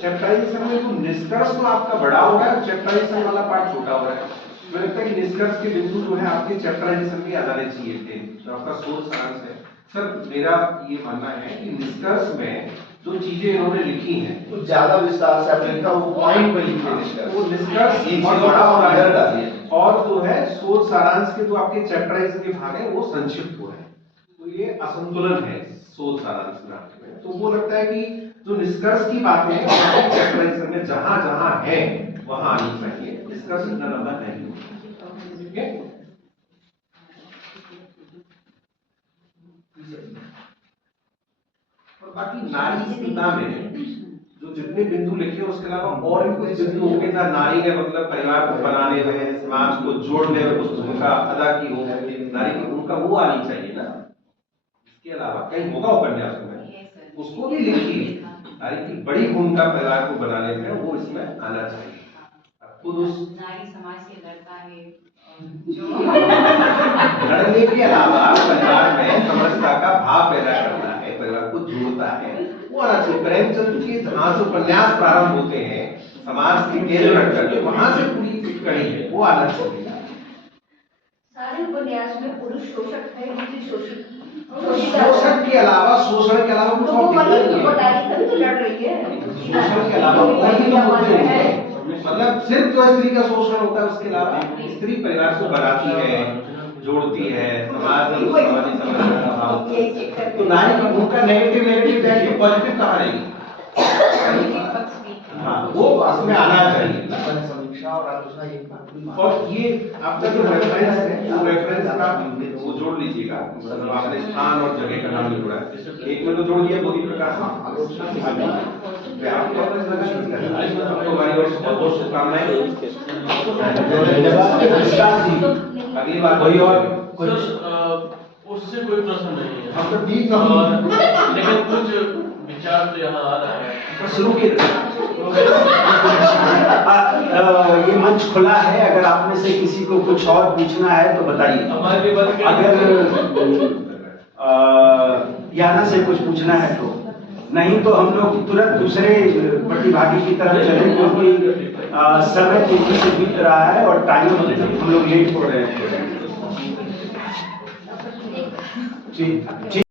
चैप्टराइजेशन में जो निष्कर्ष तो आपका बड़ा हो रहा है, चैप्टराइजेशन वाला पार्ट छोटा हो रहा है। मुझे लगता है कि निष्कर्ष के बिंदु जो है आपके चैप्टराइजेशन में आ जाने चाहिए थे, जो आपका शोध सारांश है। सर, मेरा ये मानना है कि निष्कर्ष में जो चीजें इन्होंने लिखी हैं तो ज्यादा विस्तार से आपने लिखा, वो पॉइंट पे लिखे वो निष्कर्ष एक बहुत चीज बड़ा हो रहा अंदर है, डालिए। और जो है शोध सारांश के जो आपके चैप्टराइजेशन के भाग है वो संक्षिप्त हो रहे हैं, तो ये असंतुलन है शोध सारांश में। तो वो लगता है कि जो निष्कर्ष की बातें हैं चैप्टराइजेशन में जहां जहां है वहां आनी चाहिए, निष्कर्ष इतना लंबा नहीं, ठीक है? और बाकी नारी स्थिरता में जो जितने बिंदु लिखे हैं उसके अलावा और भी कुछ बिंदु होंगे जहाँ नारी ने मतलब परिवार को बनाने में, समाज को जोड़ने में कुछ भूमिका अदा की हो, नारी की भूमिका वो आनी चाहिए ना। इसके अलावा कहीं होगा उपन्यास में उसको भी लिखिए, नारी की बड़ी भूमिका परिवार को बनाने में वो इसमें आना चाहिए। खुद उस नारी समाज से लड़ता है जो लड़ने के अलावा परिवार में समरसता का भाव पैदा करता है, परिवार को जोड़ता है, वो आना चाहिए। प्रेमचंद के जहां से उपन्यास प्रारंभ होते हैं समाज के केंद्र रखकर के, वहां से पूरी कड़ी है वो आना चाहिए। सारे उपन्यास में पुरुष शोषक है, स्त्री शोषित शोषण के अलावा कुछ और दिखता नहीं है। नारी तभी तो लड़ रही है। शोषण के अलावा और भी तो मुद्दे हैं। मतलब सिर्फ जो स्त्री का शोषण होता है उसके अलावा स्त्री परिवार को बनाती है, जोड़ती है, समाज में सामाजिक समरसता का भाव होता है। तो नारी की भूमिका नेगेटिव जाएगी, पॉजिटिव कहाँ रहेगी? हाँ, वो उसमें आना चाहिए। समीक्षा और आलोचना एक बात भी और ये आपका जो रेफरेंस है वो रेफरेंस का वो जोड़ लीजिएगा, मतलब आपने स्थान और जगह का नाम नहीं जोड़ा है, एक में तो जोड़ दिया बोधि प्रकाश आपको हमारी ओर से बहुत बहुत शुभकामनाएं। अगली बार कोई और उससे कोई प्रश्न नहीं है, हम तो ठीक और लेकिन कुछ विचार तो यहाँ आ रहा है। शुरू के ये मंच खुला है, अगर आप में से किसी को कुछ और पूछना है तो बताइए। हमारे बात अगर याना से कुछ पूछना है तो, नहीं तो हम लोग तुरंत दूसरे प्रतिभागी की तरफ चले, क्योंकि समय तेजी से बीत रहा है और टाइम हम लोग लेट हो रहे हैं। ठीक।